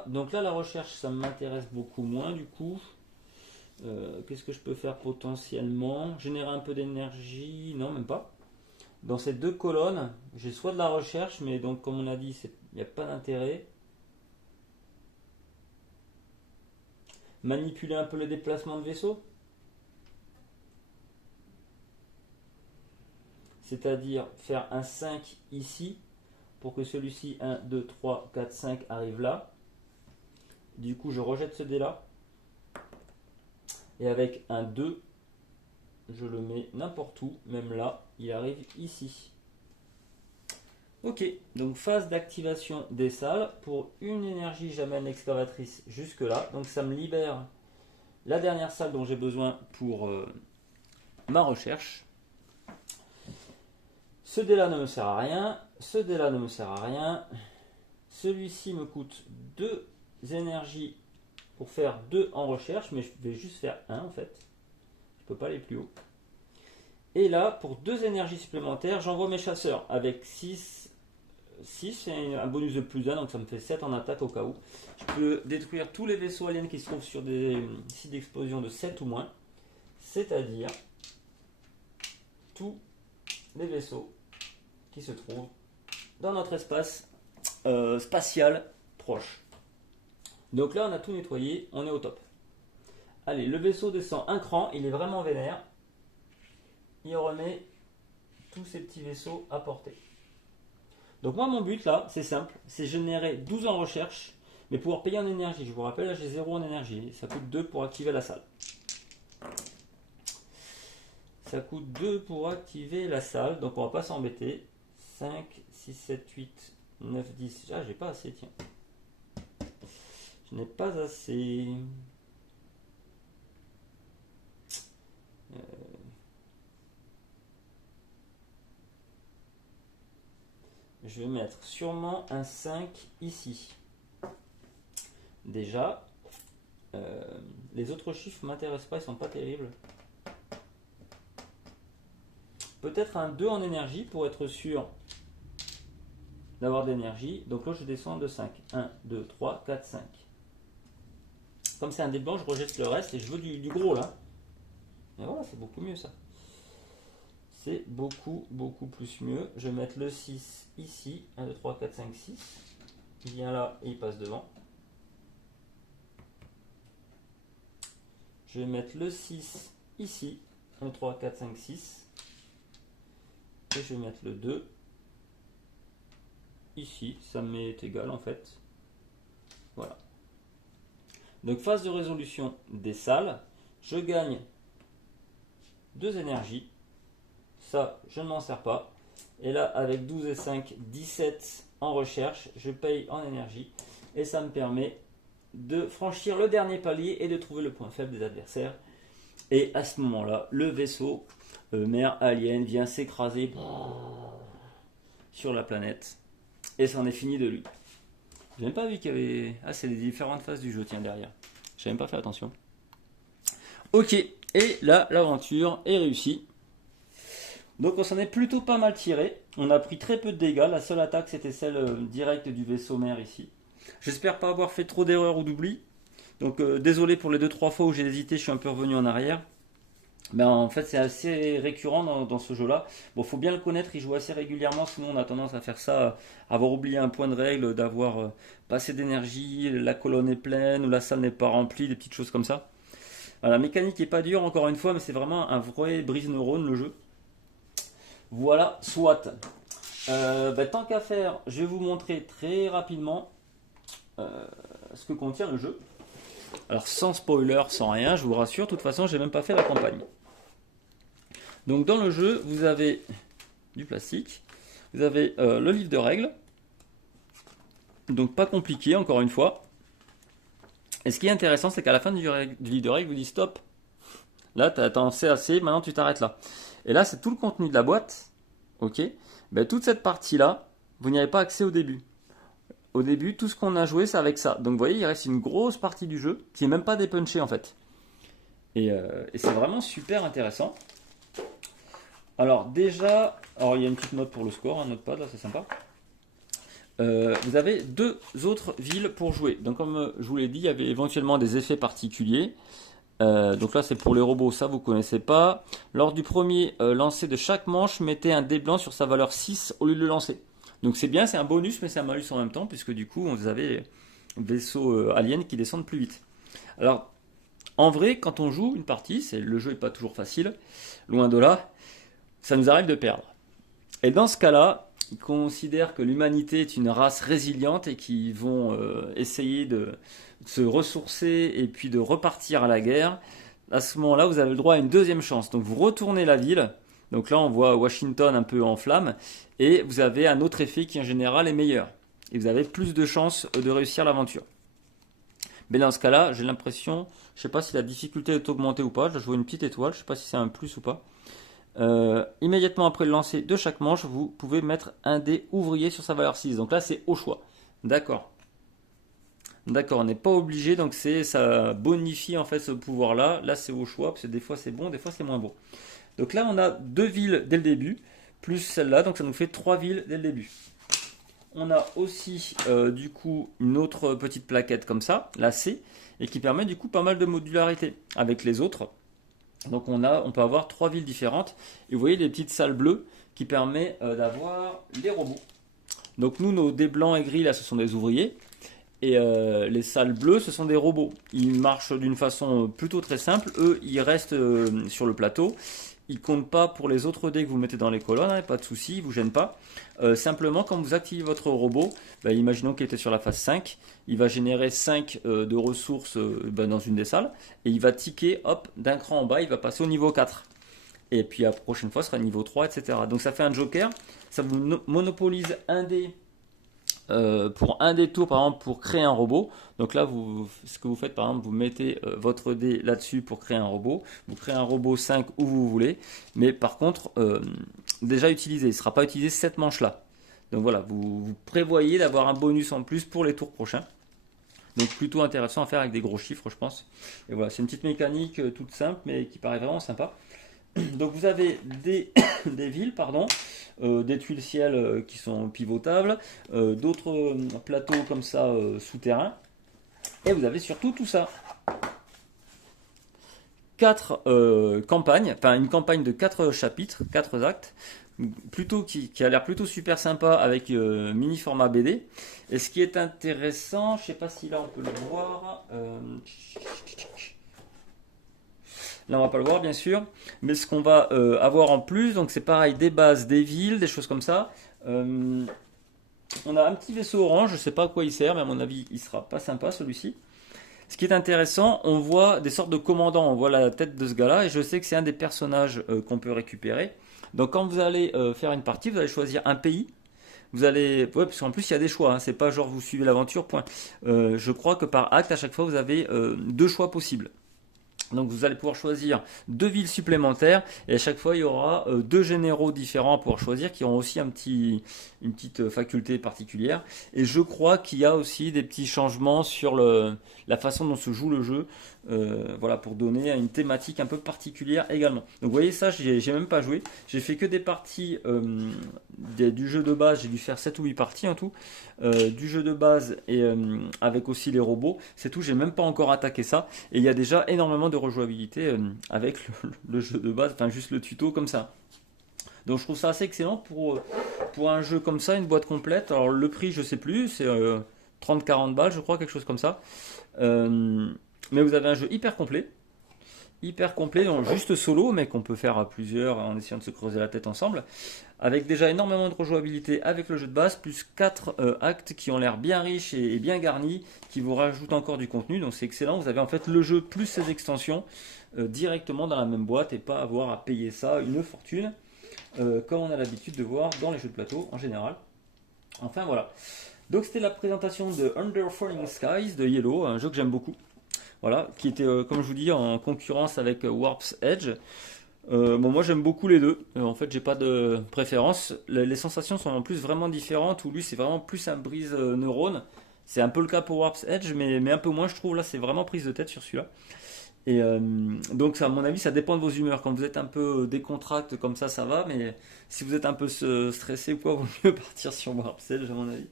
Donc là, la recherche, ça m'intéresse beaucoup moins du coup. Qu'est-ce que je peux faire potentiellement? Générer un peu d'énergie? Non, même pas. Dans ces deux colonnes, j'ai soit de la recherche, mais donc comme on a dit, il n'y a pas d'intérêt. Manipuler un peu le déplacement de vaisseau. C'est-à-dire faire un 5 ici pour que celui-ci 1, 2, 3, 4, 5 arrive là. Du coup, je rejette ce dé là. Et avec un 2, je le mets n'importe où, même là, il arrive ici. Ok, donc phase d'activation des salles. Pour une énergie, j'amène l'excavatrice jusque là. Donc ça me libère la dernière salle dont j'ai besoin pour ma recherche. Ce dé là ne me sert à rien. Ce dé là ne me sert à rien. Celui-ci me coûte 2 énergies pour faire 2 en recherche, mais je vais juste faire 1 en fait. Je ne peux pas aller plus haut. Et là, pour 2 énergies supplémentaires, j'envoie mes chasseurs avec 6 et un bonus de plus 1, donc ça me fait 7 en attaque au cas où. Je peux détruire tous les vaisseaux aliens qui se trouvent sur des sites d'explosion de 7 ou moins. c'est-à-dire tous les vaisseaux qui se trouvent dans notre espace spatial proche. Donc là, on a tout nettoyé, on est au top. Allez, le vaisseau descend un cran, il est vraiment vénère. Il remet tous ces petits vaisseaux à portée. Donc moi, mon but là, c'est simple, c'est générer 12 en recherche, mais pouvoir payer en énergie. Je vous rappelle, là j'ai 0 en énergie, ça coûte 2 pour activer la salle. Ça coûte 2 pour activer la salle, donc on va pas s'embêter. 5, 6, 7, 8, 9, 10. Ah, j'ai pas assez, tiens. Je n'ai pas assez. Je vais mettre sûrement un 5 ici. Déjà, les autres chiffres ne m'intéressent pas, ils sont pas terribles. Peut-être un 2 en énergie pour être sûr d'avoir de l'énergie. Donc là, je descends de 5. 1, 2, 3, 4, 5. Comme c'est un dé blanc, je rejette le reste et je veux du gros là. Et voilà, c'est beaucoup mieux ça. C'est beaucoup plus mieux. Je vais mettre le 6 ici. 1, 2, 3, 4, 5, 6. Il vient là et il passe devant. Je vais mettre le 6 ici. 1, 2, 3, 4, 5, 6. Et je vais mettre le 2 ici. Ça m'est égal en fait. Voilà. Donc phase de résolution des salles. Je gagne 2 énergies. Ça, je ne m'en sers pas. Et là, avec 12 et 5, 17 en recherche, je paye en énergie. Et ça me permet de franchir le dernier palier et de trouver le point faible des adversaires. Et à ce moment-là, le vaisseau mère alien vient s'écraser sur la planète. Et c'en est fini de lui. J'ai même pas vu qu'il y avait... Ah, c'est les différentes phases du jeu, tiens, derrière. J'ai même pas fait attention. Ok, et là, l'aventure est réussie. Donc on s'en est plutôt pas mal tiré. On a pris très peu de dégâts. La seule attaque, c'était celle directe du vaisseau mère ici. J'espère pas avoir fait trop d'erreurs ou d'oubli. Donc désolé pour les 2-3 fois où j'ai hésité, je suis un peu revenu en arrière. Ben, en fait, c'est assez récurrent dans ce jeu-là. Bon, faut bien le connaître, il joue assez régulièrement, sinon on a tendance à faire ça, à avoir oublié un point de règle, d'avoir pas assez d'énergie, la colonne est pleine ou la salle n'est pas remplie, des petites choses comme ça. Voilà, la mécanique est pas dure, encore une fois, mais c'est vraiment un vrai brise-neurone le jeu. Voilà, soit. Tant qu'à faire, je vais vous montrer très rapidement ce que contient le jeu. Alors sans spoiler, sans rien, je vous rassure, de toute façon, j'ai même pas fait la campagne. Donc dans le jeu, vous avez du plastique, vous avez le livre de règles, donc pas compliqué encore une fois. Et ce qui est intéressant, c'est qu'à la fin du livre de règles, vous dit stop. Là, t'en sais assez, maintenant tu t'arrêtes là. Et là, c'est tout le contenu de la boîte. Ok. Toute cette partie-là, vous n'y avez pas accès au début. Au début, tout ce qu'on a joué, c'est avec ça. Donc vous voyez, il reste une grosse partie du jeu qui n'est même pas dépunchée en fait. Et c'est vraiment super intéressant. Alors déjà, il y a une petite note pour le score, un notepad, là c'est sympa. Vous avez 2 autres villes pour jouer. Donc comme je vous l'ai dit, il y avait éventuellement des effets particuliers. Donc là c'est pour les robots, ça vous connaissez pas. Lors du premier lancer de chaque manche, mettez un dé blanc sur sa valeur 6 au lieu de le lancer. Donc c'est bien, c'est un bonus, mais c'est un malus en même temps, puisque du coup vous avez vaisseaux aliens qui descendent plus vite. Alors en vrai, quand on joue une partie, le jeu n'est pas toujours facile, loin de là, ça nous arrive de perdre. Et dans ce cas-là, ils considèrent que l'humanité est une race résiliente et qu'ils vont essayer de se ressourcer et puis de repartir à la guerre. À ce moment-là, vous avez le droit à une deuxième chance. Donc vous retournez la ville. Donc là, on voit Washington un peu en flammes. Et vous avez un autre effet qui en général est meilleur. Et vous avez plus de chances de réussir l'aventure. Mais dans ce cas-là, j'ai l'impression, je ne sais pas si la difficulté est augmentée ou pas. Je vois une petite étoile, je ne sais pas si c'est un plus ou pas. Immédiatement après le lancer de chaque manche, vous pouvez mettre un dé ouvrier sur sa valeur 6. Donc là, c'est au choix. D'accord. D'accord, on n'est pas obligé, donc ça bonifie en fait ce pouvoir-là. Là, c'est au choix, parce que des fois c'est bon, des fois c'est moins bon. Donc là, on a 2 villes dès le début, plus celle-là, donc ça nous fait 3 villes dès le début. On a aussi du coup une autre petite plaquette comme ça, la C, et qui permet du coup pas mal de modularité avec les autres. Donc on peut avoir 3 villes différentes. Et vous voyez les petites salles bleues qui permettent d'avoir les robots. Donc nous, nos dés blancs et gris, là, ce sont des ouvriers. Et les salles bleues, ce sont des robots. Ils marchent d'une façon plutôt très simple. Eux, ils restent sur le plateau. Ils comptent pas pour les autres dés que vous mettez dans les colonnes, hein, pas de souci, ils vous gênent pas. Simplement, quand vous activez votre robot, bah, imaginons qu'il était sur la phase 5, il va générer 5 de ressources bah, dans une des salles, et il va ticker, hop, d'un cran en bas, il va passer au niveau 4. Et puis la prochaine fois, ce sera niveau 3, etc. Donc ça fait un joker, ça vous monopolise un dé pour un des tours, par exemple, pour créer un robot. Donc là, ce que vous faites, par exemple, vous mettez votre dé là-dessus pour créer un robot. Vous créez un robot 5 où vous voulez. Mais par contre, déjà utilisé. Il ne sera pas utilisé cette manche-là. Donc voilà, vous prévoyez d'avoir un bonus en plus pour les tours prochains. Donc plutôt intéressant à faire avec des gros chiffres, je pense. Et voilà, c'est une petite mécanique toute simple, mais qui paraît vraiment sympa. Donc vous avez des villes, pardon, des tuiles ciel qui sont pivotables, d'autres plateaux comme ça souterrains, et vous avez surtout tout ça. 4 campagnes, enfin une campagne de 4 chapitres, 4 actes, qui a l'air plutôt super sympa avec mini format BD. Et ce qui est intéressant, je sais pas si là on peut le voir. Là, on va pas le voir, bien sûr. Mais ce qu'on va avoir en plus, donc c'est pareil, des bases, des villes, des choses comme ça. On a un petit vaisseau orange, je sais pas à quoi il sert, mais à mon avis, il sera pas sympa celui-ci. Ce qui est intéressant, on voit des sortes de commandants, on voit la tête de ce gars-là, et je sais que c'est un des personnages qu'on peut récupérer. Donc quand vous allez faire une partie, vous allez choisir un pays. Vous allez, ouais, parce qu'en plus il y a des choix, hein, c'est pas genre vous suivez l'aventure, point. Je crois que par acte, à chaque fois, vous avez 2 choix possibles. Donc vous allez pouvoir choisir 2 villes supplémentaires et à chaque fois il y aura 2 généraux différents à pouvoir choisir qui auront aussi une petite faculté particulière. Et je crois qu'il y a aussi des petits changements sur la façon dont se joue le jeu, voilà, pour donner une thématique un peu particulière également. Donc vous voyez ça, j'ai même pas joué, j'ai fait que des parties du jeu de base, j'ai dû faire 7 ou 8 parties en tout, du jeu de base et avec aussi les robots, c'est tout, j'ai même pas encore attaqué ça. Et il y a déjà énormément de rejouabilité avec le jeu de base, enfin juste le tuto comme ça. Donc je trouve ça assez excellent pour un jeu comme ça, une boîte complète. Alors le prix, je sais plus, c'est 30-40 balles, je crois, quelque chose comme ça. Mais vous avez un jeu hyper complet, donc juste solo, mais qu'on peut faire à plusieurs en essayant de se creuser la tête ensemble, avec déjà énormément de rejouabilité avec le jeu de base, plus 4 actes qui ont l'air bien riches et bien garnis, qui vous rajoutent encore du contenu, donc c'est excellent. Vous avez en fait le jeu plus ses extensions directement dans la même boîte et pas avoir à payer ça une fortune, comme on a l'habitude de voir dans les jeux de plateau en général. Enfin voilà. Donc c'était la présentation de Under Falling Skies de Yellow, un jeu que j'aime beaucoup. Voilà, qui était, comme je vous dis, en concurrence avec Warp's Edge. Bon, moi j'aime beaucoup les deux. En fait, j'ai pas de préférence. Les sensations sont en plus vraiment différentes. Où lui, c'est vraiment plus un brise neurone. C'est un peu le cas pour Warp's Edge, mais un peu moins, je trouve. Là, c'est vraiment prise de tête sur celui-là. Et donc, à mon avis, ça dépend de vos humeurs. Quand vous êtes un peu décontracté comme ça va. Mais si vous êtes un peu stressé ou quoi, vaut mieux partir sur Warp's Edge, à mon avis.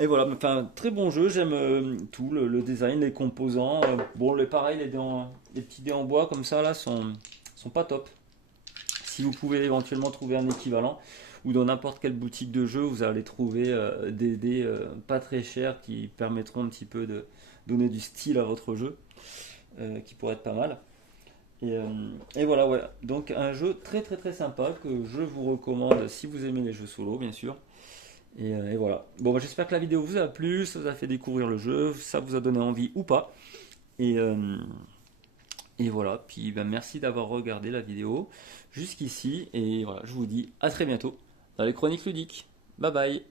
Et voilà, enfin, très bon jeu, j'aime tout, le design, les composants. Bon, pareil, les petits dés en bois comme ça là sont pas top. Si vous pouvez éventuellement trouver un équivalent, ou dans n'importe quelle boutique de jeu, vous allez trouver des dés pas très chers qui permettront un petit peu de donner du style à votre jeu, qui pourrait être pas mal. Et voilà, voilà. Donc un jeu très très très sympa que je vous recommande si vous aimez les jeux solo, bien sûr. Et voilà. Bon, bah, j'espère que la vidéo vous a plu, ça vous a fait découvrir le jeu, ça vous a donné envie ou pas. Et, euh, et voilà. Puis bah, merci d'avoir regardé la vidéo jusqu'ici. Et voilà, je vous dis à très bientôt dans les chroniques ludiques. Bye bye.